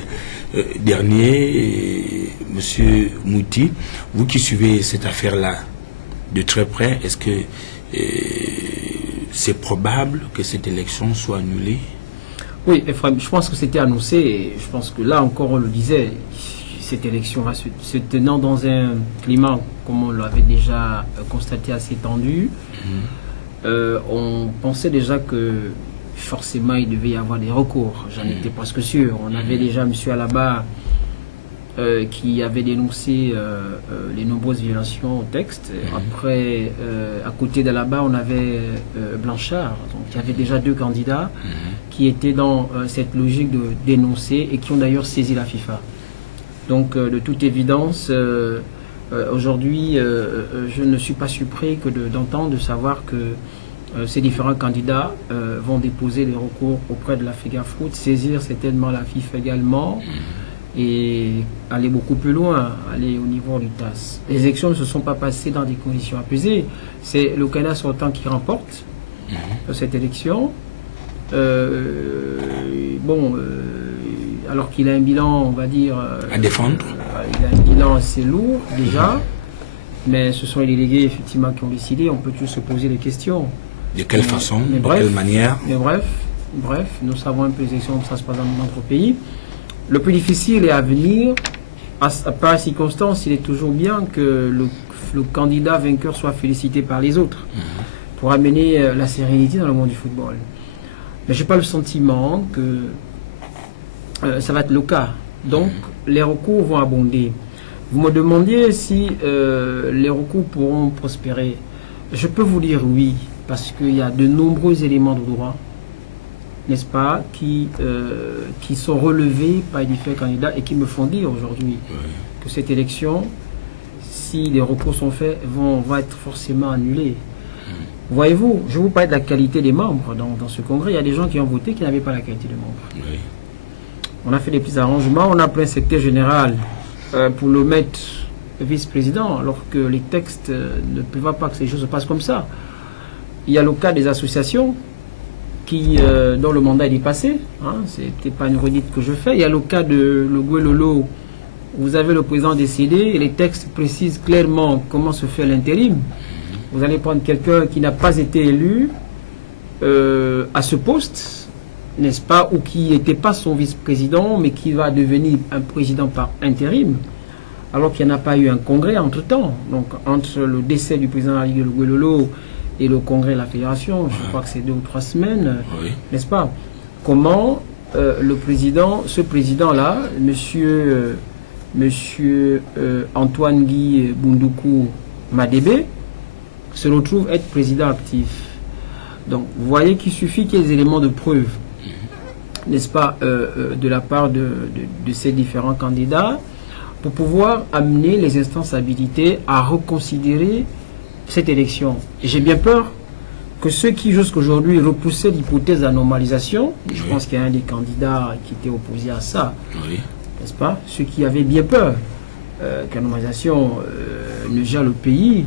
dernier. Monsieur Mouti, vous qui suivez cette affaire-là de très près, est-ce que c'est probable que cette élection soit annulée? Oui, Ephraim, je pense que c'était annoncé, et je pense que là encore on le disait, cette élection va se tenant dans un climat, comme on l'avait déjà constaté, assez tendu. On pensait déjà que forcément il devait y avoir des recours, j'en étais presque sûr. On avait déjà M. Alaba qui avait dénoncé les nombreuses violations au texte. Après, à côté d'Alaba, on avait Blanchard. Donc il y avait déjà deux candidats qui étaient dans cette logique de dénoncer et qui ont d'ailleurs saisi la FIFA. Donc de toute évidence, aujourd'hui, je ne suis pas surpris que d'entendre, de savoir que ces différents candidats vont déposer des recours auprès de la FEGAFOOT, saisir certainement la FIFA également, et aller beaucoup plus loin, aller au niveau du TAS. Les élections ne se sont pas passées dans des conditions apaisées. C'est le Canada sortant qui remporte cette élection. Alors qu'il a un bilan, on va dire... à défendre. Il a un bilan assez lourd, déjà. Mais ce sont les délégués, effectivement, qui ont décidé. On peut tous se poser des questions. De quelle façon, de quelle manière? Mais bref, nous savons un peu les élections, ça se passe dans notre pays. Le plus difficile est à venir. Par circonstance, il est toujours bien que le candidat vainqueur soit félicité par les autres pour amener la sérénité dans le monde du football. Mais je n'ai pas le sentiment que ça va être le cas. Donc, les recours vont abonder. Vous me demandiez si les recours pourront prospérer. Je peux vous dire oui, parce qu'il y a de nombreux éléments de droit, n'est-ce pas, qui sont relevés par les différents candidats et qui me font dire aujourd'hui que cette élection, si les recours sont faits, va être forcément annulée. Voyez-vous, je vous parle de la qualité des membres dans ce congrès. Il y a des gens qui ont voté qui n'avaient pas la qualité de membres. On a fait des petits arrangements, on a pris un secrétaire général pour le mettre vice-président, alors que les textes ne prévoient pas que ces choses se passent comme ça. Il y a le cas des associations dont le mandat est dépassé, ce n'était pas une redite que je fais. Il y a le cas de le Guelolo, vous avez le président décédé et les textes précisent clairement comment se fait l'intérim. Vous allez prendre quelqu'un qui n'a pas été élu à ce poste, n'est-ce pas, ou qui n'était pas son vice-président, mais qui va devenir un président par intérim, alors qu'il n'y en a pas eu un congrès entre-temps. Donc, entre le décès du président de la Ligue de Guelolo et le congrès de la fédération, je crois que c'est 2 ou 3 semaines, n'est-ce pas? Comment ce président-là, monsieur Antoine Guy Boundoukou Madébé, se retrouve être président actif. Donc vous voyez qu'il suffit qu'il y ait des éléments de preuve, n'est-ce pas, de la part de ces différents candidats pour pouvoir amener les instances habilitées à reconsidérer cette élection. Et j'ai bien peur que ceux qui jusqu'aujourd'hui repoussaient l'hypothèse de la normalisation, je pense qu'il y a un des candidats qui était opposé à ça, n'est-ce pas, ceux qui avaient bien peur que la normalisation ne gère le pays,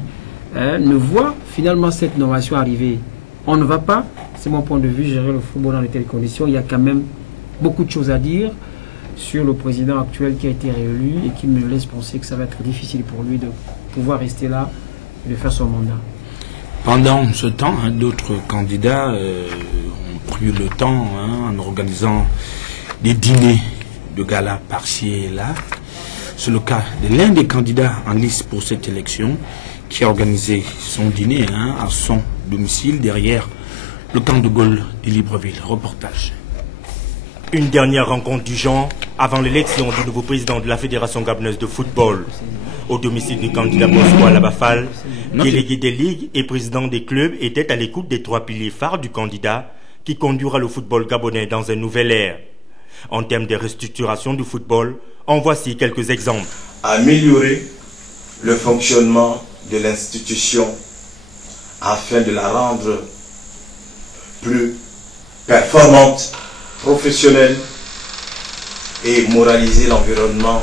ne voient finalement cette normalisation arriver. On ne va pas, c'est mon point de vue, gérer le football dans de telles conditions. Il y a quand même beaucoup de choses à dire sur le président actuel qui a été réélu et qui me laisse penser que ça va être difficile pour lui de pouvoir rester là et de faire son mandat. Pendant ce temps, d'autres candidats ont pris le temps en organisant des dîners de gala par-ci et là. C'est le cas de l'un des candidats en liste pour cette élection qui a organisé son dîner à son domicile derrière le camp de Gaulle de Libreville. Reportage. Une dernière rencontre du genre avant l'élection du nouveau président de la Fédération gabonaise de football. Au domicile du candidat Bosco Alabafal, délégué des ligues et président des clubs était à l'écoute des 3 piliers phares du candidat qui conduira le football gabonais dans un nouvel ère. En termes de restructuration du football, en voici quelques exemples. Améliorer le fonctionnement de l'institution afin de la rendre plus performante, professionnelle et moraliser l'environnement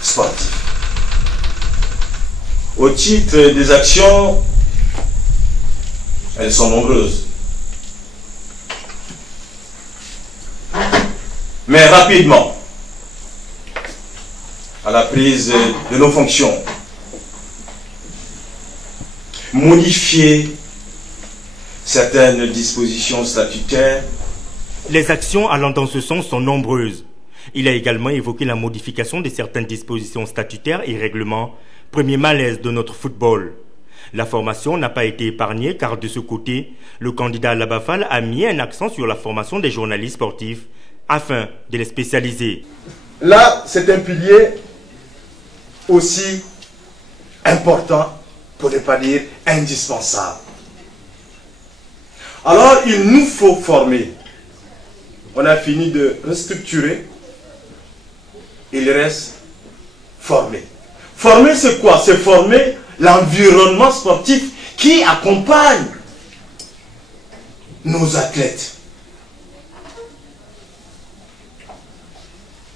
sportif. Au titre des actions, elles sont nombreuses. Mais rapidement, à la prise de nos fonctions, modifier certaines dispositions statutaires. Les actions allant dans ce sens sont nombreuses. Il a également évoqué la modification de certaines dispositions statutaires et règlements, premier malaise de notre football. La formation n'a pas été épargnée car de ce côté, le candidat Alabafal a mis un accent sur la formation des journalistes sportifs afin de les spécialiser. Là, c'est un pilier aussi important, pour ne pas dire indispensable. Alors, il nous faut former. On a fini de restructurer. Il reste former. Former, c'est quoi? C'est former l'environnement sportif qui accompagne nos athlètes.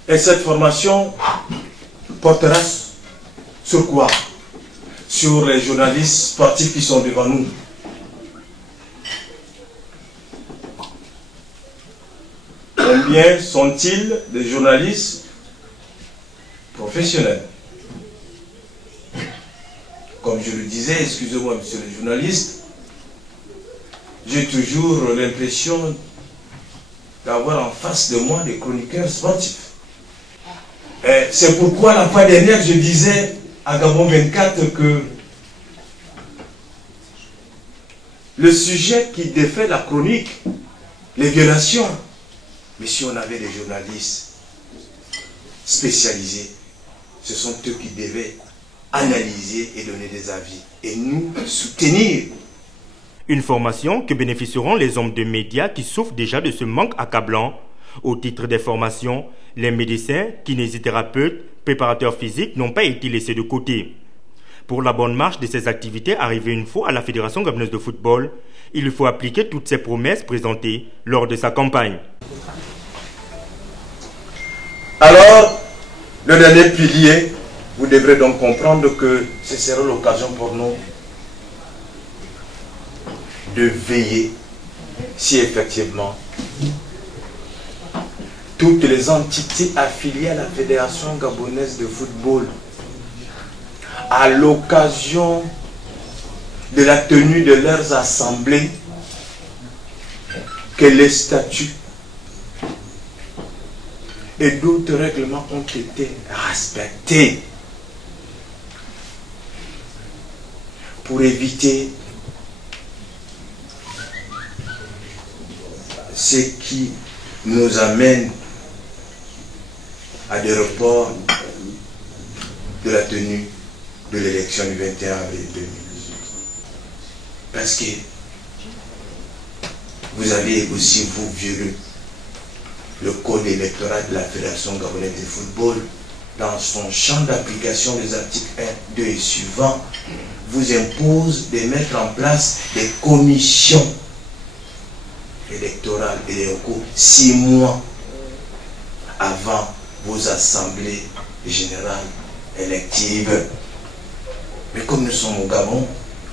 Et cette formation portera sur quoi? Sur les journalistes sportifs qui sont devant nous. Combien sont-ils des journalistes professionnels? Comme je le disais, excusez-moi monsieur le journaliste, j'ai toujours l'impression d'avoir en face de moi des chroniqueurs sportifs. C'est pourquoi la fois dernière je disais à Gabon 24 que le sujet qui défait la chronique, les violations, mais si on avait des journalistes spécialisés, ce sont eux qui devaient analyser et donner des avis et nous soutenir. Une formation que bénéficieront les hommes de médias qui souffrent déjà de ce manque accablant. Au titre des formations, les médecins, kinésithérapeutes, préparateurs physiques n'ont pas été laissés de côté. Pour la bonne marche de ces activités arrivées une fois à la Fédération gabonaise de football, il faut appliquer toutes ces promesses présentées lors de sa campagne. Alors, le dernier pilier, vous devrez donc comprendre que ce sera l'occasion pour nous de veiller si effectivement toutes les entités affiliées à la Fédération gabonaise de football, à l'occasion de la tenue de leurs assemblées, que les statuts et d'autres règlements ont été respectés pour éviter ce qui nous amène à des reports de la tenue de l'élection du 21 avril 2018. Parce que vous avez aussi, vous, violé le code électoral de la Fédération gabonaise de football. Dans son champ d'application, les articles 1, 2 et suivants vous imposent de mettre en place des commissions électorales et des recours 6 mois avant vos assemblées générales électives. Mais comme nous sommes au Gabon,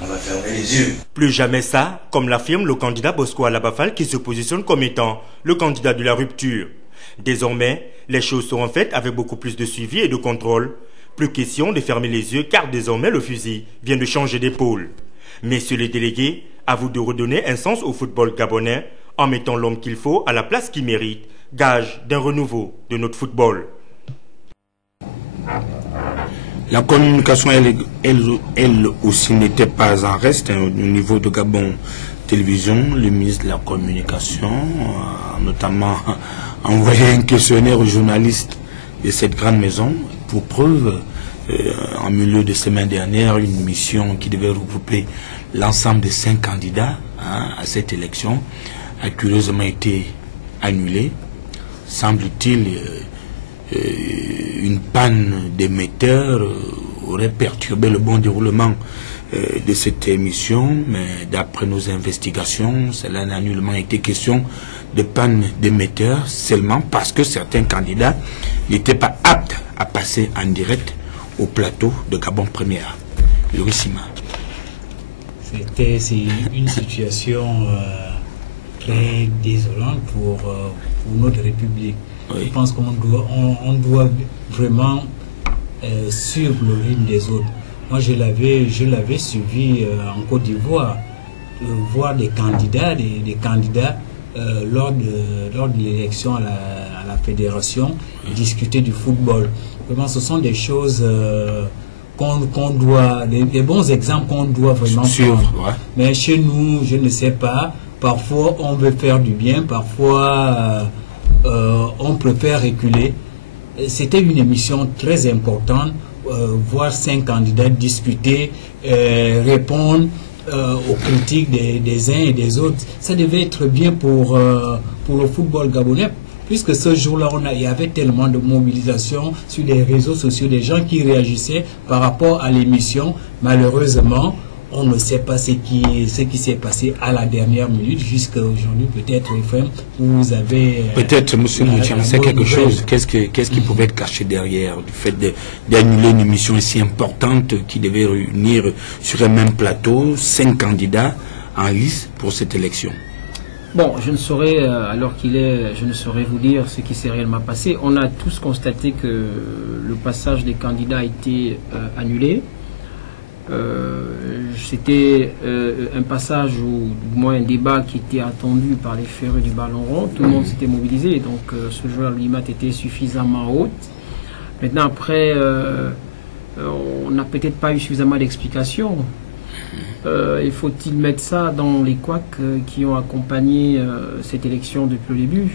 on va fermer les yeux. Plus jamais ça, comme l'affirme le candidat Bosco Alabafal qui se positionne comme étant le candidat de la rupture. Désormais, les choses seront faites avec beaucoup plus de suivi et de contrôle. Plus question de fermer les yeux car désormais le fusil vient de changer d'épaule. Messieurs les délégués, à vous de redonner un sens au football gabonais en mettant l'homme qu'il faut à la place qu'il mérite, gage d'un renouveau de notre football. La communication, elle aussi n'était pas en reste au niveau de Gabon Télévision. Le ministre de la Communication a notamment envoyé un questionnaire aux journalistes de cette grande maison. Pour preuve, en milieu de semaine dernière, une mission qui devait regrouper l'ensemble des 5 candidats à cette élection a curieusement été annulée. Semble-t-il, une panne d'émetteurs aurait perturbé le bon déroulement de cette émission, mais d'après nos investigations, cela n'a nullement été question de panne d'émetteurs, seulement parce que certains candidats n'étaient pas aptes à passer en direct au plateau de Gabon Première. Yorissima. C'est une situation très désolante pour notre République. Oui. Je pense qu'on doit vraiment suivre le rythme des autres. Moi, je l'avais suivi en Côte d'Ivoire, voir des candidats, lors de l'élection à la fédération, discuter du football. Vraiment, ce sont des choses qu'on doit, des bons exemples qu'on doit vraiment prendre. Ouais. Mais chez nous, je ne sais pas, parfois on veut faire du bien, parfois on préfère reculer. C'était une émission très importante, voir 5 candidats discuter, répondre aux critiques des uns et des autres. Ça devait être bien pour le football gabonais, puisque ce jour-là, il y avait tellement de mobilisation sur les réseaux sociaux, des gens qui réagissaient par rapport à l'émission. Malheureusement, on ne sait pas ce qui s'est passé à la dernière minute jusqu'à aujourd'hui. Peut-être, vous avez... Peut-être, M. Moutian, c'est quelque chose. Qu'est-ce qui pouvait être caché derrière du fait d'annuler une émission aussi importante qui devait réunir sur un même plateau 5 candidats en lice pour cette élection? Bon, je ne saurais, alors qu'il est, je ne saurais vous dire ce qui s'est réellement passé. On a tous constaté que le passage des candidats a été annulé. C'était un passage ou du moins un débat qui était attendu par les férus du ballon rond. Tout le monde s'était mobilisé, donc ce joueur limite était suffisamment haute. Maintenant après, on n'a peut-être pas eu suffisamment d'explications. Il faut-il mettre ça dans les couacs qui ont accompagné cette élection depuis le début?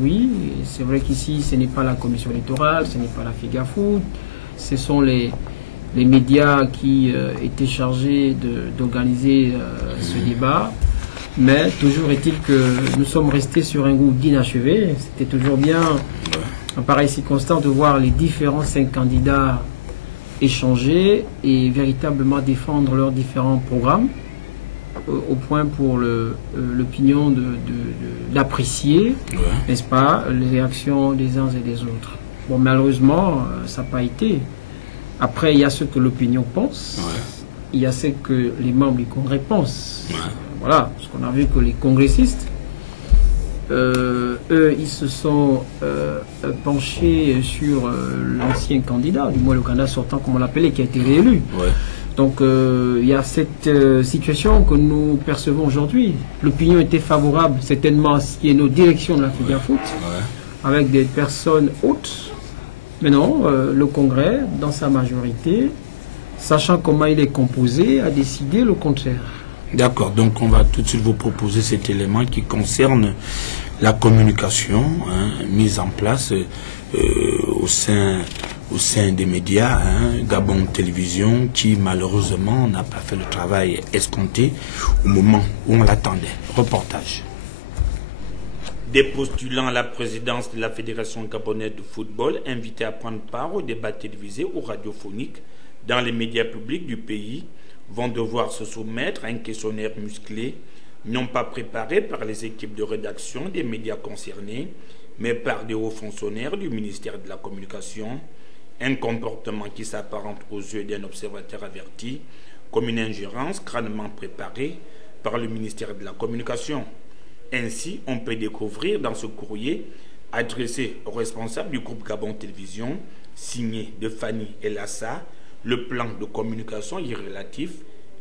Oui, c'est vrai qu'ici ce n'est pas la commission électorale, ce n'est pas la FIGAFOOT, ce sont les médias qui étaient chargés d'organiser ce débat, mais toujours est-il que nous sommes restés sur un goût d'inachevé. C'était toujours bien, en pareille circonstance, de voir les différents 5 candidats échanger et véritablement défendre leurs différents programmes, au point pour l'opinion d'apprécier, n'est-ce pas, les réactions des uns et des autres. Bon, malheureusement, ça n'a pas été. Après, il y a ce que l'opinion pense, il y a ce que les membres du Congrès pensent. Voilà, parce qu'on a vu que les congressistes, eux, ils se sont penchés sur l'ancien candidat, du moins le candidat sortant, comme on l'appelait, qui a été réélu. Donc, il y a cette situation que nous percevons aujourd'hui. L'opinion était favorable, certainement, à ce qui est nos directions de la FIGAFOOT, avec des personnes hautes. Mais non, le Congrès, dans sa majorité, sachant comment il est composé, a décidé le contraire. D'accord, donc on va tout de suite vous proposer cet élément qui concerne la communication mise en place au sein des médias, Gabon Télévision, qui malheureusement n'a pas fait le travail escompté au moment où on l'attendait. Reportage. Des postulants à la présidence de la Fédération gabonaise de football invités à prendre part au débat télévisé ou radiophonique dans les médias publics du pays vont devoir se soumettre à un questionnaire musclé, non pas préparé par les équipes de rédaction des médias concernés, mais par des hauts fonctionnaires du ministère de la Communication, un comportement qui s'apparente aux yeux d'un observateur averti comme une ingérence crânement préparée par le ministère de la Communication. Ainsi, on peut découvrir dans ce courrier adressé aux responsables du groupe Gabon Télévision, signé de Fanny Elassa, le plan de communication y relatif,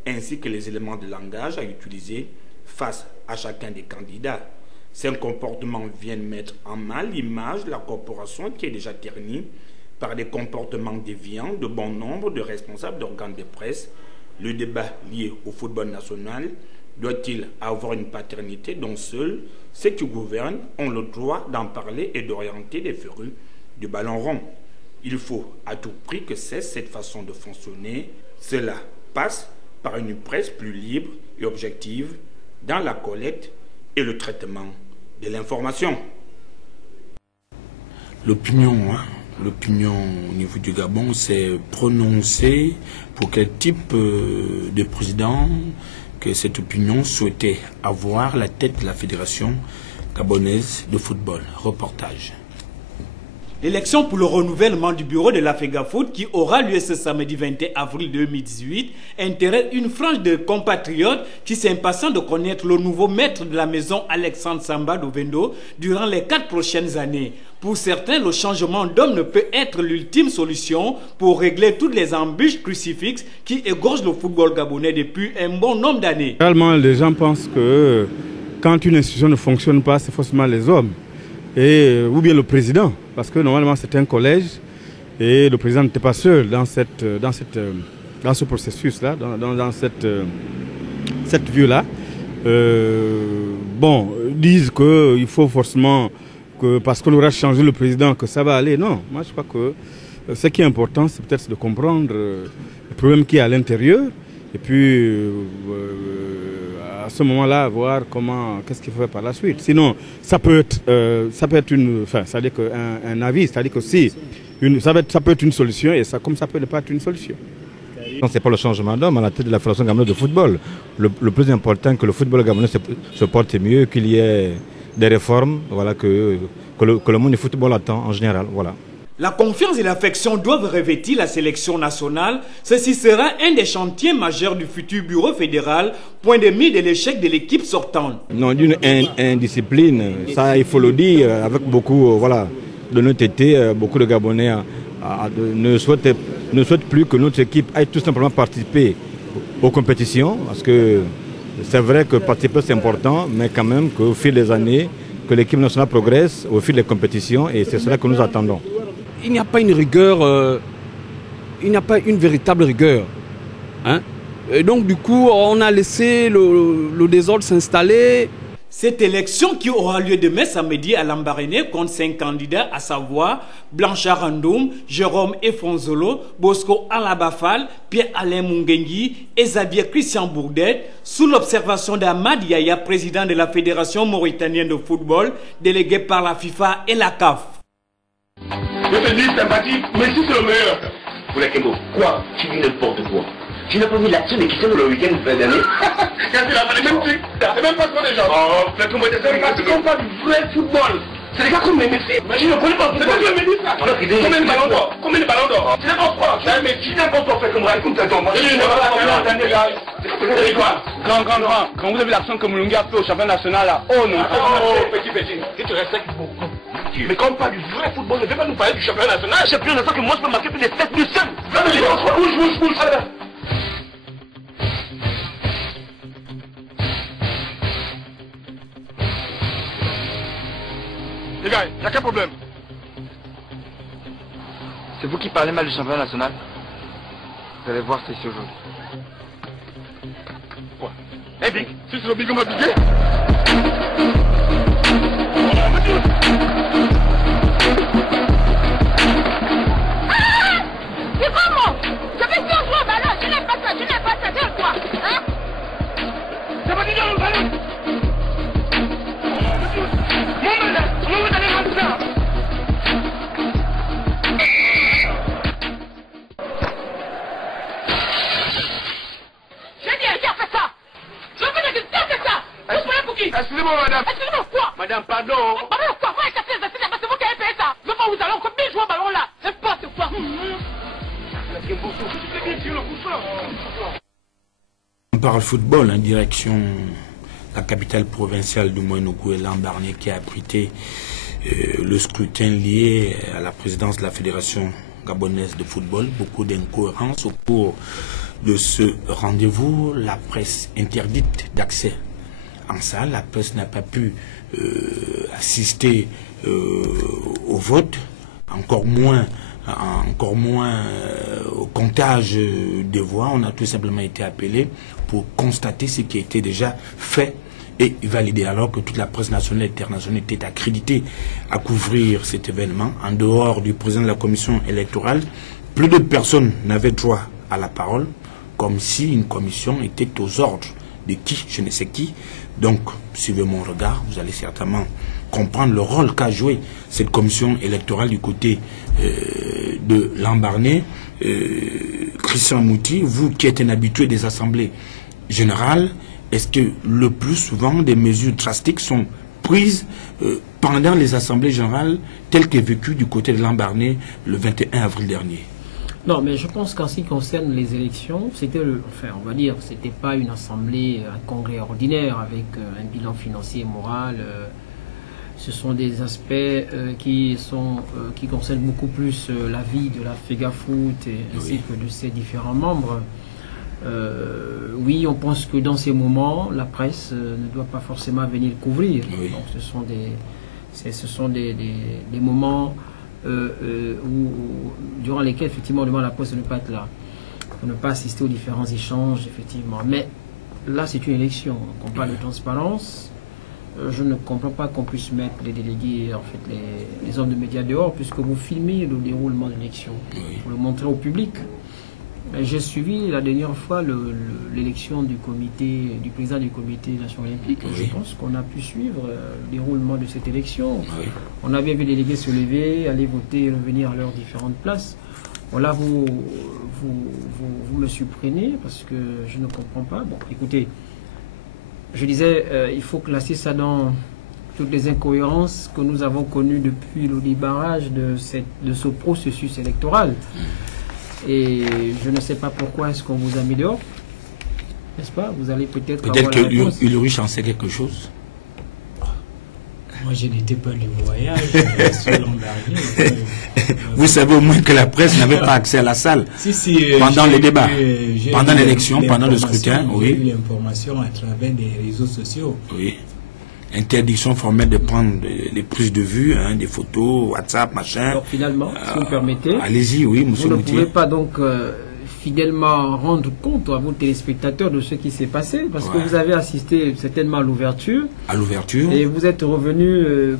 ainsi que les éléments de langage à utiliser face à chacun des candidats. Ces comportements viennent mettre en mal l'image de la corporation qui est déjà ternie par des comportements déviants de bon nombre de responsables d'organes de presse. Le débat lié au football national doit-il avoir une paternité dont seuls ceux qui gouvernent ont le droit d'en parler et d'orienter les férus du ballon rond? Il faut à tout prix que cesse cette façon de fonctionner. Cela passe par une presse plus libre et objective dans la collecte et le traitement de l'information. L'opinion au niveau du Gabon s'est prononcée pour quel type de président que cette opinion souhaitait avoir la tête de la Fédération gabonaise de football. Reportage. L'élection pour le renouvellement du bureau de la FEGAFOOT qui aura lieu ce samedi 21 avril 2018 intéresse une frange de compatriotes qui s'impatientent de connaître le nouveau maître de la maison Alexandre Samba d'Ovendo durant les 4 prochaines années. Pour certains, le changement d'homme ne peut être l'ultime solution pour régler toutes les embûches crucifixes qui égorgent le football gabonais depuis un bon nombre d'années. Réellement, les gens pensent que quand une institution ne fonctionne pas, c'est forcément les hommes. Ou bien le président, parce que normalement c'est un collège et le président n'était pas seul dans ce processus-là, dans cette vue-là. Disent qu'il faut forcément, parce qu'on aura changé le président, que ça va aller. Non, moi je crois que ce qui est important, c'est peut-être de comprendre le problème qui est à l'intérieur et puis à ce moment-là, voir qu'est-ce qu'il faut faire par la suite. Sinon, ça peut être c'est-à-dire qu'un avis, c'est-à-dire que si, ça peut être une solution et comme ça peut ne pas être une solution. Ce n'est pas le changement d'homme à la tête de la Fédération gabonaise de football. Le plus important, que le football gabonais se porte mieux, qu'il y ait des réformes, voilà, que le monde du football attend en général. Voilà. La confiance et l'affection doivent revêtir la sélection nationale. Ceci sera un des chantiers majeurs du futur bureau fédéral, point de mire de l'échec de l'équipe sortante. Non, d'une indiscipline, ça il faut le dire, avec beaucoup d'honnêteté, beaucoup de Gabonais ne souhaitent plus que notre équipe aille tout simplement participer aux compétitions, parce que c'est vrai que participer c'est important, mais quand même qu'au fil des années, que l'équipe nationale progresse au fil des compétitions, et c'est cela que nous attendons. Il n'y a pas une rigueur, il n'y a pas une véritable rigueur. Hein? Et donc du coup, on a laissé le désordre s'installer. Cette élection qui aura lieu demain samedi à Lambaréné compte 5 candidats, à savoir Blanchard Randoum, Jérôme Efonzolo, Bosco Alabafal, Pierre-Alain Mungengi et Xavier Christian Bourdet, sous l'observation d'Ahmad Yaya, président de la Fédération mauritanienne de football, délégué par la FIFA et la CAF. Je te dis sympathique, mais si c'est le meilleur. Pour les Kembo, quoi? Tu dis n'importe quoi. Tu n'as pas mis l'action de Cristiano le week-end de fin d'année? Quand tu l'as fait, c'est même pas trop des gens. Oh, fais comment t'es sérieux? Tu comprends pas du vrai football. C'est des gars comme les Messi. Mais je ne connais pas. C'est pas que le Messi, ça. Combien de ballons d'or? Combien de ballons d'or? Tu n'importe quoi. Mais tu n'importe quoi, fais comme ça. Écoute, attends, moi. Je ne vais pas entendre, gars. C'est quoi? Grand. Quand vous avez l'action que Moulunga a fait au championnat national, là. Oh non. Oh, petit. Et tu respectes beaucoup. Mais quand on parle du vrai football, ne viens pas nous parler du championnat national. J'ai plus l'impression que moi je peux marquer plus des têtes de seul. Bouge. Les gars, y'a quel problème? C'est vous qui parlez mal du championnat national. Vous allez voir ceci aujourd'hui. Quoi? Eh Big, si c'est le Big, on va piquer. C'est comment? J'avais dit on joue au ballon, je n'aime pas ça, c'est quoi? Hein? C'est pas dit dans le ballon. Excusez-moi, madame. Excusez-moi, quoi? Madame, pardon. Pardon, quoi? Vous avez cassé les assiettes, c'est vous qui avez payé ça. Devant vous allez encore bien jouer au ballon là. C'est pas, c'est quoi? On parle football en direction la capitale provinciale du Moyen-Ogo et Lambaréné qui a abrité le scrutin lié à la présidence de la Fédération gabonaise de football. Beaucoup d'incohérences au cours de ce rendez-vous. La presse interdite d'accès en salle. La presse n'a pas pu assister au vote, encore moins au comptage des voix. On a tout simplement été appelé pour constater ce qui était déjà fait et validé, alors que toute la presse nationale et internationale était accréditée à couvrir cet événement. En dehors du président de la commission électorale, plus de personnes n'avaient droit à la parole, comme si une commission était aux ordres de qui, je ne sais qui. Donc, suivez mon regard, vous allez certainement comprendre le rôle qu'a joué cette commission électorale du côté de Lambaréné. Christian Mouti, vous qui êtes un habitué des assemblées générales, est-ce que le plus souvent des mesures drastiques sont prises pendant les assemblées générales telles que vécues du côté de Lambaréné le 21 avril dernier? Non, mais je pense qu'en ce qui concerne les élections, c'était, enfin, on va dire, c'était pas une assemblée, un congrès ordinaire avec un bilan financier et moral. Ce sont des aspects qui concernent beaucoup plus la vie de la FEGAFOOT ainsi que de ses différents membres. Oui, on pense que dans ces moments, la presse ne doit pas forcément venir couvrir. Oui. Donc, ce sont des moments durant lesquels, effectivement, on demande à la presse de ne pas être là, de ne pas assister aux différents échanges, effectivement. Mais là, c'est une élection. On parle de transparence. Je ne comprends pas qu'on puisse mettre les délégués, en fait, les hommes de médias dehors, puisque vous filmez le déroulement de l'élection pour le montrer au public. J'ai suivi la dernière fois l'élection du président du comité national olympique. Oui. Je pense qu'on a pu suivre le déroulement de cette élection. Oui. On avait vu les délégués se lever, aller voter et revenir à leurs différentes places. Bon, là, vous me surprenez parce que je ne comprends pas. Bon, écoutez, je disais, il faut classer ça dans toutes les incohérences que nous avons connues depuis le débarrage de ce processus électoral. Et je ne sais pas pourquoi est-ce qu'on vous a mis dehors, n'est-ce pas? Vous allez peut-être que Ulrich en sait quelque chose. Moi, je n'étais pas du voyage sur Lambaréné. Vous savez au moins que la presse n'avait pas accès à la salle pendant les débats, pendant l'élection, pendant le scrutin. Oui. J'ai eu l'information à travers des réseaux sociaux. Oui. Interdiction formelle de prendre les prises de vue, hein, des photos, WhatsApp, machin. Donc finalement, si vous me permettez, allez-y, oui, monsieur Moutier. Vous ne pouvez pas donc fidèlement rendre compte à vos téléspectateurs de ce qui s'est passé, parce que vous avez assisté certainement à l'ouverture. À l'ouverture. Et vous êtes revenu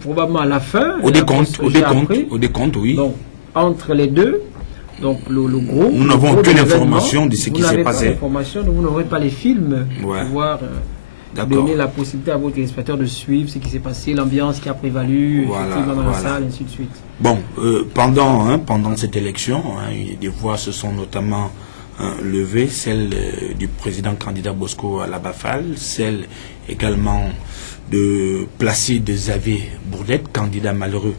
probablement à la fin. Au décompte, oui. Donc, entre les deux, donc le gros. Nous n'avons aucune information de ce qui s'est passé. Vous n'aurez pas les films pour pouvoir donner la possibilité à vos téléspectateurs de suivre ce qui s'est passé, l'ambiance qui a prévalu dans la salle, ainsi de suite. Bon, pendant cette élection, des voix se sont notamment levées, celle du président candidat Bosco Alabafal, celle également de Placide Xavier Bourdette, candidat malheureux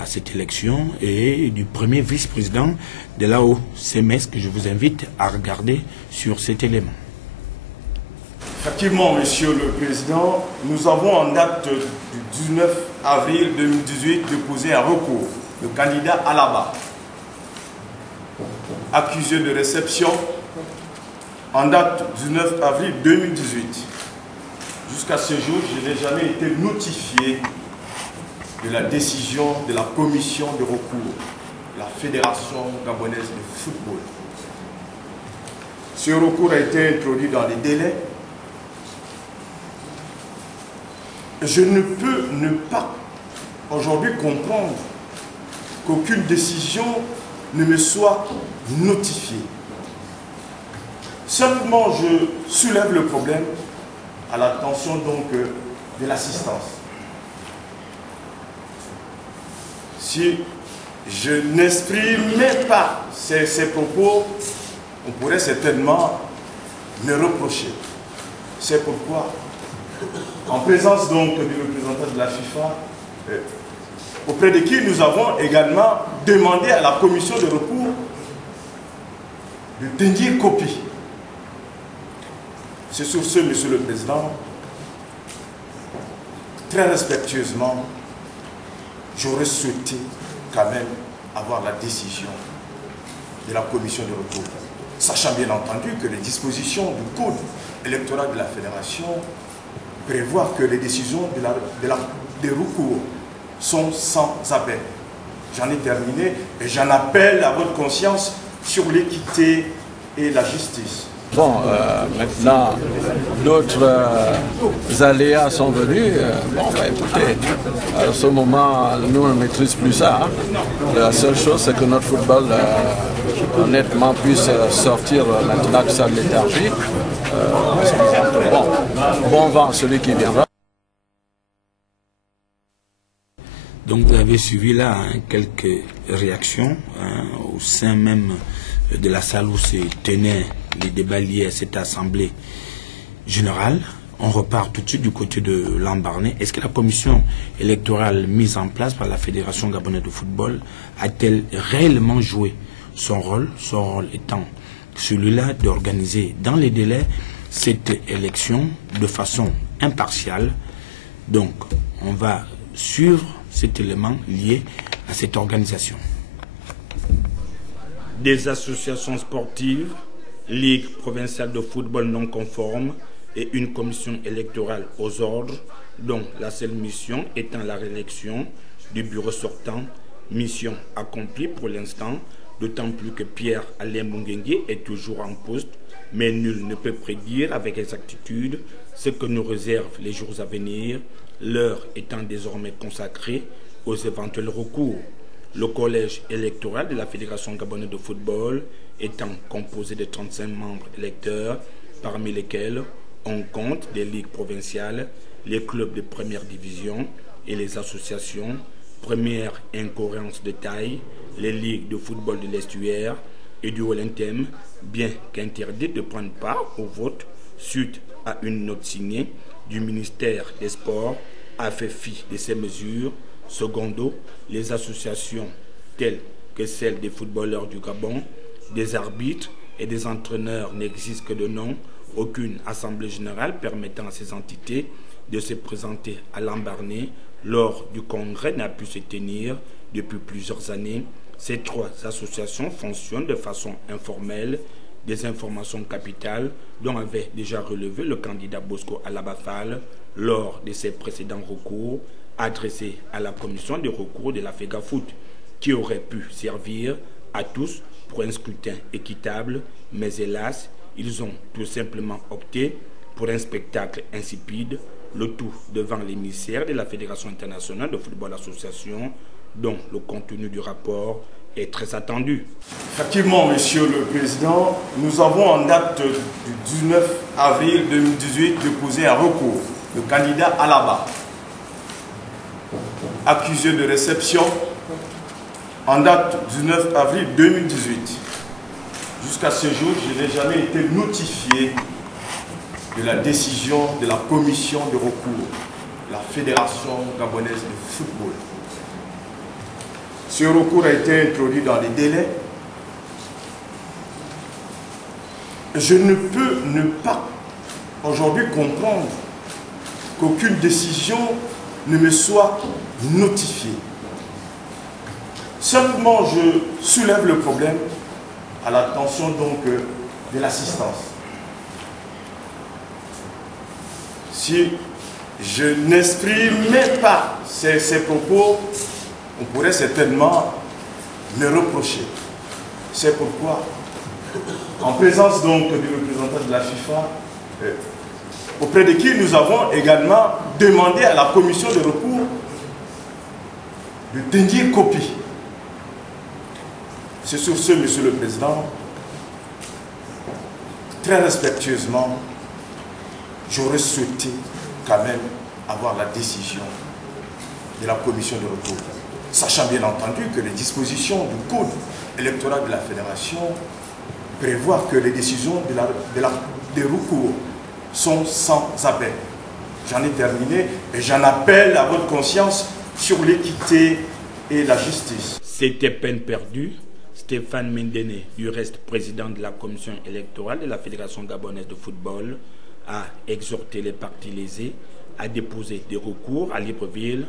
à cette élection, et du premier vice-président de l'AOCMS que je vous invite à regarder sur cet élément. Effectivement, Monsieur le Président, nous avons en date du 19 avril 2018 déposé un recours. Le candidat Alaba, accusé de réception en date du 19 avril 2018. Jusqu'à ce jour, je n'ai jamais été notifié de la décision de la commission de recours, de la Fédération gabonaise de football. Ce recours a été introduit dans les délais. Je ne peux ne pas aujourd'hui comprendre qu'aucune décision ne me soit notifiée. Simplement, je soulève le problème à l'attention donc de l'assistance. Si je n'exprimais pas ces propos, on pourrait certainement me reprocher. C'est pourquoi en présence donc du représentant de la FIFA, auprès de qui nous avons également demandé à la commission de recours de tenir copie. C'est sur ce, Monsieur le Président, très respectueusement, j'aurais souhaité quand même avoir la décision de la commission de recours, sachant bien entendu que les dispositions du code électoral de la Fédération prévoient que les décisions des recours sont sans appel. J'en ai terminé et j'en appelle à votre conscience sur l'équité et la justice. Bon, maintenant, d'autres aléas sont venus. Bon, bah, écoutez, à ce moment, nous ne maîtrisons plus ça. Hein. La seule chose, c'est que notre football, honnêtement, puisse sortir maintenant de sa léthargie. Bon vent à celui qui viendra. Donc vous avez suivi là quelques réactions au sein même de la salle où se tenaient les débats liés à cette assemblée générale. On repart tout de suite du côté de Lambaréné. Est-ce que la commission électorale mise en place par la Fédération gabonaise de football a-t-elle réellement joué son rôle étant celui-là d'organiser dans les délais cette élection de façon impartiale? Donc on va suivre cet élément lié à cette organisation. Des associations sportives, Ligue provinciale de football non conforme et une commission électorale aux ordres, dont la seule mission étant la réélection du bureau sortant, mission accomplie pour l'instant, d'autant plus que Pierre-Alain Mungengue est toujours en poste, mais nul ne peut prédire avec exactitude ce que nous réservent les jours à venir, l'heure étant désormais consacrée aux éventuels recours. Le collège électoral de la Fédération gabonaise de football étant composé de 35 membres électeurs, parmi lesquels on compte des ligues provinciales, les clubs de première division et les associations. Première incohérence de taille, les ligues de football de l'estuaire et du Wellington, bien qu'interdit de prendre part au vote suite à une note signée du ministère des Sports, a fait fi de ces mesures. Secondo, les associations telles que celles des footballeurs du Gabon, des arbitres et des entraîneurs n'existent que de nom. Aucune assemblée générale permettant à ces entités de se présenter à Lambaréné lors du congrès n'a pu se tenir depuis plusieurs années. Ces trois associations fonctionnent de façon informelle. Des informations capitales dont avait déjà relevé le candidat Bosco Alabafal lors de ses précédents recours adressés à la commission de recours de la FEGAFOOT, qui aurait pu servir à tous pour un scrutin équitable, mais hélas, ils ont tout simplement opté pour un spectacle insipide, le tout devant l'émissaire de la Fédération internationale de football association, dont le contenu du rapport est très attendu. Effectivement, Monsieur le Président, nous avons en date du 19 avril 2018 déposé un recours. Le candidat Alaba, accusé de réception en date du 9 avril 2018. Jusqu'à ce jour, je n'ai jamais été notifié de la décision de la commission de recours, la Fédération gabonaise de football. Ce recours a été introduit dans les délais. Je ne peux ne pas aujourd'hui comprendre qu'aucune décision ne me soit notifiée. Simplement, je soulève le problème à l'attention donc de l'assistance. Si je n'exprimais pas ces propos, on pourrait certainement me reprocher. C'est pourquoi, en présence donc du représentant de la FIFA, auprès de qui nous avons également demandé à la commission de recours de tenir copie. C'est sur ce, Monsieur le Président, très respectueusement, j'aurais souhaité quand même avoir la décision de la commission de recours, sachant bien entendu que les dispositions du code électoral de la Fédération prévoient que les décisions des recours sont sans appel. J'en ai terminé et j'en appelle à votre conscience sur l'équité et la justice. C'était peine perdue. Stéphane Mendene, du reste président de la commission électorale de la Fédération gabonaise de football, a exhorté les partis lésés à déposer des recours à Libreville,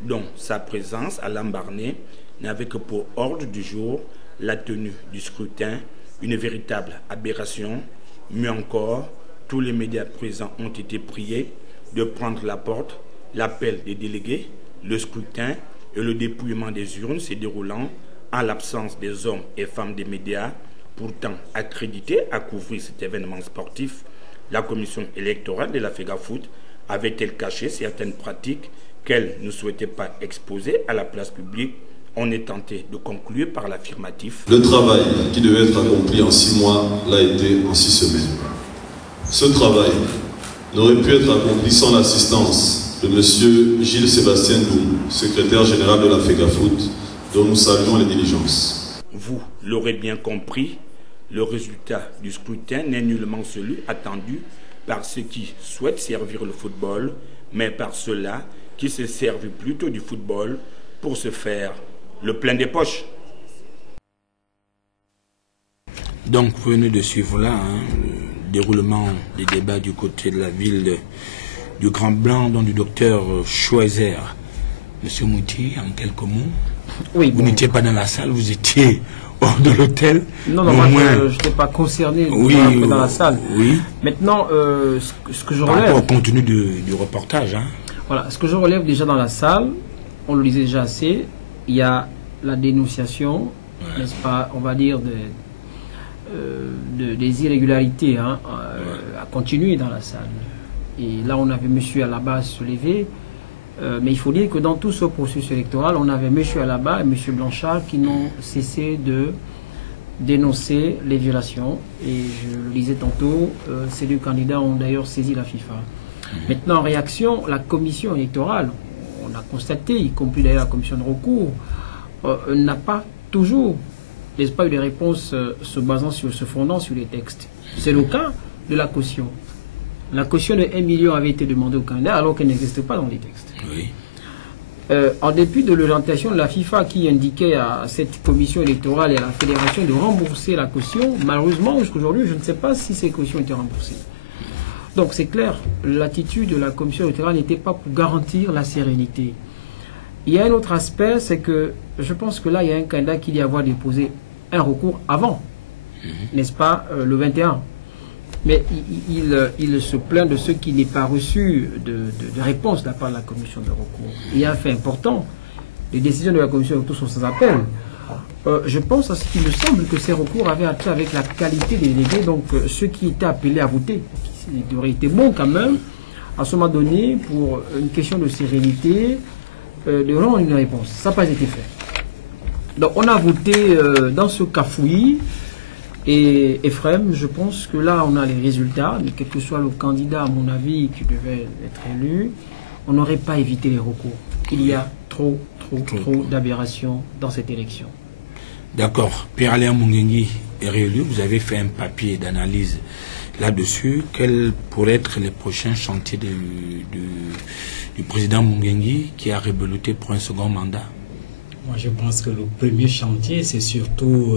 dont sa présence à Lambaréné n'avait que pour ordre du jour la tenue du scrutin, une véritable aberration. Mieux encore, tous les médias présents ont été priés de prendre la porte. L'appel des délégués, le scrutin et le dépouillement des urnes s'est déroulant en l'absence des hommes et femmes des médias, pourtant accrédités à couvrir cet événement sportif. La commission électorale de la FEGAFOOT avait-elle caché certaines pratiques qu'elle ne souhaitait pas exposer à la place publique? On est tenté de conclure par l'affirmatif. Le travail qui devait être accompli en 6 mois l'a été en 6 semaines. Ce travail n'aurait pu être accompli sans l'assistance de M. Gilles Sébastien Doum, secrétaire général de la FEGAFOOT, dont nous saluons les diligences. Vous l'aurez bien compris, le résultat du scrutin n'est nullement celui attendu par ceux qui souhaitent servir le football, mais par ceux-là qui se servent plutôt du football pour se faire le plein des poches. Donc, vous venez de suivre là le déroulement des débats du côté de la ville du Grand Blanc, dont du docteur Choiser. Monsieur Mouti, en quelques mots. Oui, vous n'étiez pas dans la salle, vous étiez hors de l'hôtel. Non, non, moi je n'étais pas concerné dans la salle. Oui. Maintenant, ce que je relève... Par rapport au contenu du reportage. Voilà, ce que je relève déjà dans la salle, on le disait déjà assez, il y a la dénonciation, n'est-ce pas, on va dire, des irrégularités à continuer dans la salle. Et là, on avait monsieur Alaba se lever. Mais il faut dire que dans tout ce processus électoral, on avait M. Alaba et M. Blanchard qui n'ont cessé de dénoncer les violations. Et je le disais tantôt, ces deux candidats ont d'ailleurs saisi la FIFA. Maintenant, en réaction, la commission électorale, on a constaté, y compris d'ailleurs la commission de recours, n'a pas toujours, n'est-ce pas, eu des réponses se fondant sur les textes. C'est le cas de la caution. La caution de 1 million avait été demandée au candidat alors qu'elle n'existe pas dans les textes. Oui. En dépit de l'orientation de la FIFA qui indiquait à cette commission électorale et à la fédération de rembourser la caution, malheureusement, jusqu'à aujourd'hui, je ne sais pas si ces cautions étaient remboursées. Donc c'est clair, l'attitude de la commission électorale n'était pas pour garantir la sérénité. Il y a un autre aspect, c'est que je pense que là, il y a un candidat qui dit avoir déposé un recours avant, n'est-ce pas, le 21. Mais il se plaint de ce qui n'est pas reçu de réponse de la part de la commission de recours. Il y a un fait important. Les décisions de la commission de recours sont sans appel. Je pense à ce qu'il me semble que ces recours avaient à faire avec la qualité des délégués, donc ceux qui étaient appelés à voter. Il aurait été bon quand même, à ce moment donné, pour une question de sérénité, de rendre une réponse. Ça n'a pas été fait. Donc on a voté dans ce cafouillis. Et Ephraim, je pense que là, on a les résultats, mais quel que soit le candidat, à mon avis, qui devait être élu, on n'aurait pas évité les recours. Il y a trop d'aberrations dans cette élection. D'accord. Pierre-Alain Mungengi est réélu. Vous avez fait un papier d'analyse là-dessus. Quels pourraient être les prochains chantiers du président Mungengi qui a rebeloté pour un second mandat? Moi, je pense que le premier chantier, c'est surtout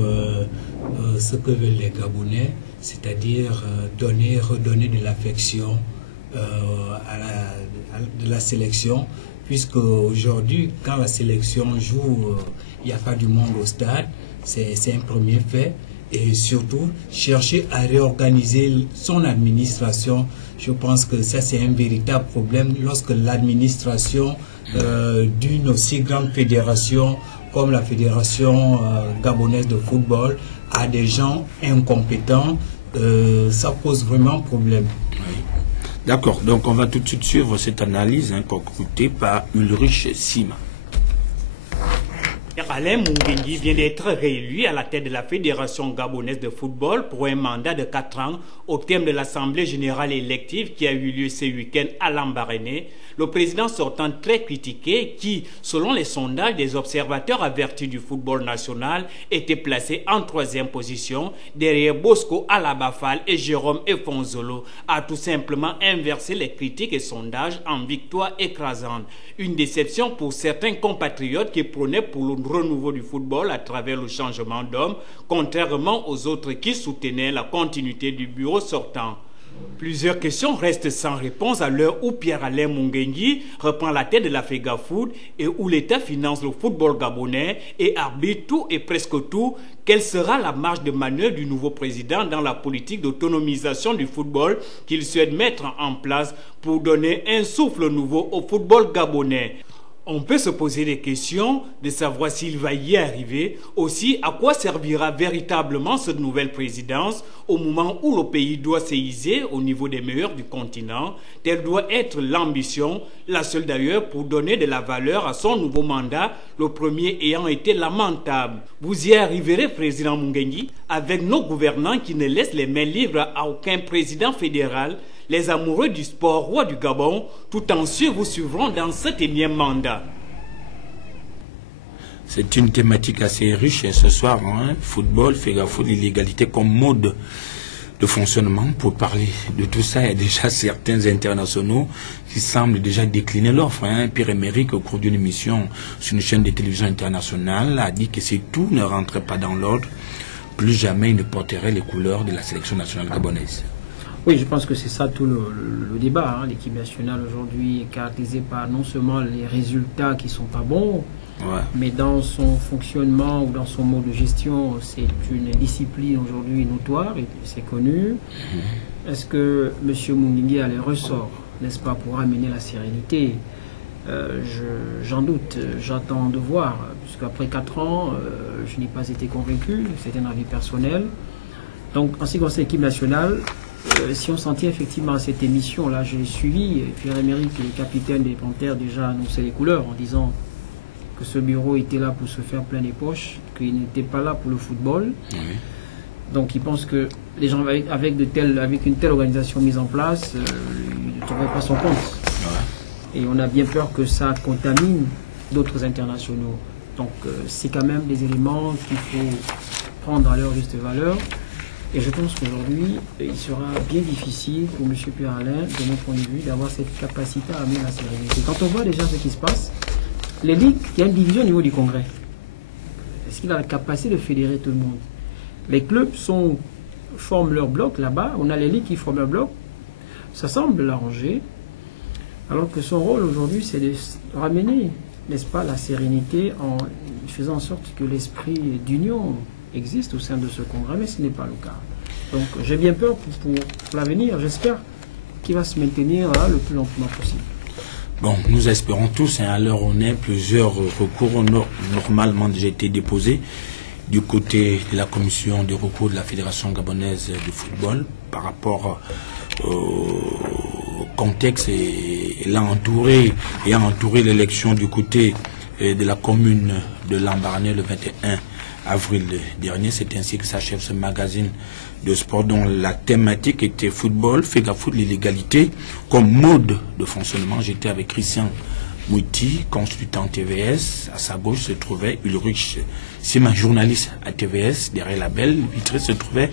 ce que veulent les Gabonais, c'est-à-dire redonner de l'affection de la sélection, puisque aujourd'hui, quand la sélection joue, il n'y a pas du monde au stade, c'est un premier fait. Et surtout, chercher à réorganiser son administration. Je pense que ça, c'est un véritable problème lorsque l'administration d'une aussi grande fédération comme la Fédération gabonaise de football a des gens incompétents. Ça pose vraiment problème. Oui. D'accord. Donc, on va tout de suite suivre cette analyse concoctée par Ulrich Sima. Alain Mungengi vient d'être réélu à la tête de la Fédération gabonaise de football pour un mandat de 4 ans au terme de l'Assemblée générale élective qui a eu lieu ce week-end à Lambaréné. le président sortant très critiqué qui, selon les sondages des observateurs avertis du football national, était placé en 3e position derrière Bosco Alabafal et Jérôme Efonzolo, a tout simplement inversé les critiques et sondages en victoire écrasante. Une déception pour certains compatriotes qui prônaient pour le renouveau du football à travers le changement d'homme, contrairement aux autres qui soutenaient la continuité du bureau sortant. Plusieurs questions restent sans réponse à l'heure où Pierre-Alain Mungengi reprend la tête de la FEGAFOOT et où l'État finance le football gabonais et arbitre tout et presque tout. Quelle sera la marge de manœuvre du nouveau président dans la politique d'autonomisation du football qu'il souhaite mettre en place pour donner un souffle nouveau au football gabonais? On peut se poser des questions de savoir s'il va y arriver. Aussi, à quoi servira véritablement cette nouvelle présidence au moment où le pays doit s'aiser au niveau des meilleurs du continent. Telle doit être l'ambition, la seule d'ailleurs pour donner de la valeur à son nouveau mandat, le premier ayant été lamentable. Vous y arriverez, président Mungengi, avec nos gouvernants qui ne laissent les mains libres à aucun président fédéral. Les amoureux du sport roi du Gabon, tout entier vous suivront dans cet énième mandat. C'est une thématique assez riche ce soir, hein? Football, FEGAFOOT, l'illégalité comme mode de fonctionnement. Pour parler de tout ça, il y a déjà certains internationaux qui semblent déjà décliner l'offre. Hein? Pierre-Emerick, au cours d'une émission sur une chaîne de télévision internationale, a dit que si tout ne rentrait pas dans l'ordre, plus jamais il ne porterait les couleurs de la sélection nationale gabonaise. Oui, je pense que c'est ça tout le débat. Hein. L'équipe nationale aujourd'hui est caractérisée par non seulement les résultats qui ne sont pas bons, mais dans son fonctionnement ou dans son mode de gestion, c'est une discipline aujourd'hui notoire et c'est connu. Est-ce que M. Mungengi a les ressorts, n'est-ce pas, pour amener la sérénité? J'en doute, j'attends de voir, puisqu'après 4 ans, je n'ai pas été convaincu, c'est un avis personnel. Donc, en ce qui concerne l'équipe nationale, si on s'en tient effectivement à cette émission-là, je l'ai suivi, Pierre-Emerick, le capitaine des Panthères, déjà annoncé les couleurs en disant que ce bureau était là pour se faire plein les poches, qu'il n'était pas là pour le football. Donc il pense que les gens avec une telle organisation mise en place, ils ne trouveraient pas son compte. Et on a bien peur que ça contamine d'autres internationaux. Donc c'est quand même des éléments qu'il faut prendre à leur juste valeur. Et je pense qu'aujourd'hui, il sera bien difficile pour M. Pierre-Alain, de mon point de vue, d'avoir cette capacité à amener la sérénité. Quand on voit déjà ce qui se passe, les ligues, il y a une division au niveau du Congrès. Est-ce qu'il a la capacité de fédérer tout le monde? Les clubs forment leur bloc là-bas, on a les ligues qui forment leur bloc, ça semble l'arranger, alors que son rôle aujourd'hui, c'est de ramener, n'est-ce pas, la sérénité en faisant en sorte que l'esprit d'union existe au sein de ce congrès, mais ce n'est pas le cas. Donc j'ai bien peur pour l'avenir, j'espère qu'il va se maintenir là le plus lentement possible. Bon, nous espérons tous, hein, à l'heure où on est, plusieurs recours ont normalement déjà été déposés du côté de la commission de recours de la Fédération gabonaise de football par rapport au contexte et ayant entouré l'élection du côté de la commune de Lambaréné le 21 avril dernier. C'est ainsi que s'achève ce magazine de sport dont la thématique était football, FEGAFOOT, l'illégalité comme mode de fonctionnement. J'étais avec Christian Mouti, consultant TVS. À sa gauche se trouvait Ulrich Sima, journaliste à TVS. Derrière la belle vitrée se trouvait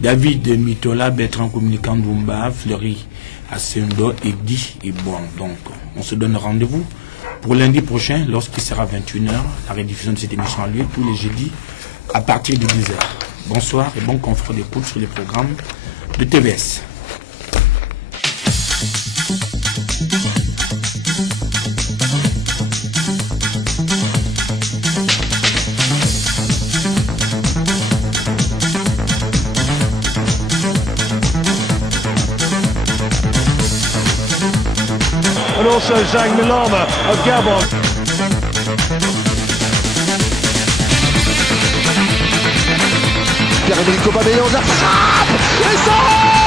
David Mitola, Bertrand Communicant Dumba, Fleury Asendo et Di Ibouan. Donc on se donne rendez-vous pour lundi prochain, lorsqu'il sera 21h, la rediffusion de cette émission a lieu tous les jeudis à partir de 10h. Bonsoir et bon confort d'écoute sur les programmes de TVS. And also Zhang Milama of Gabon. Pierre-Emerick Aubameyang, la frappe! Et ça!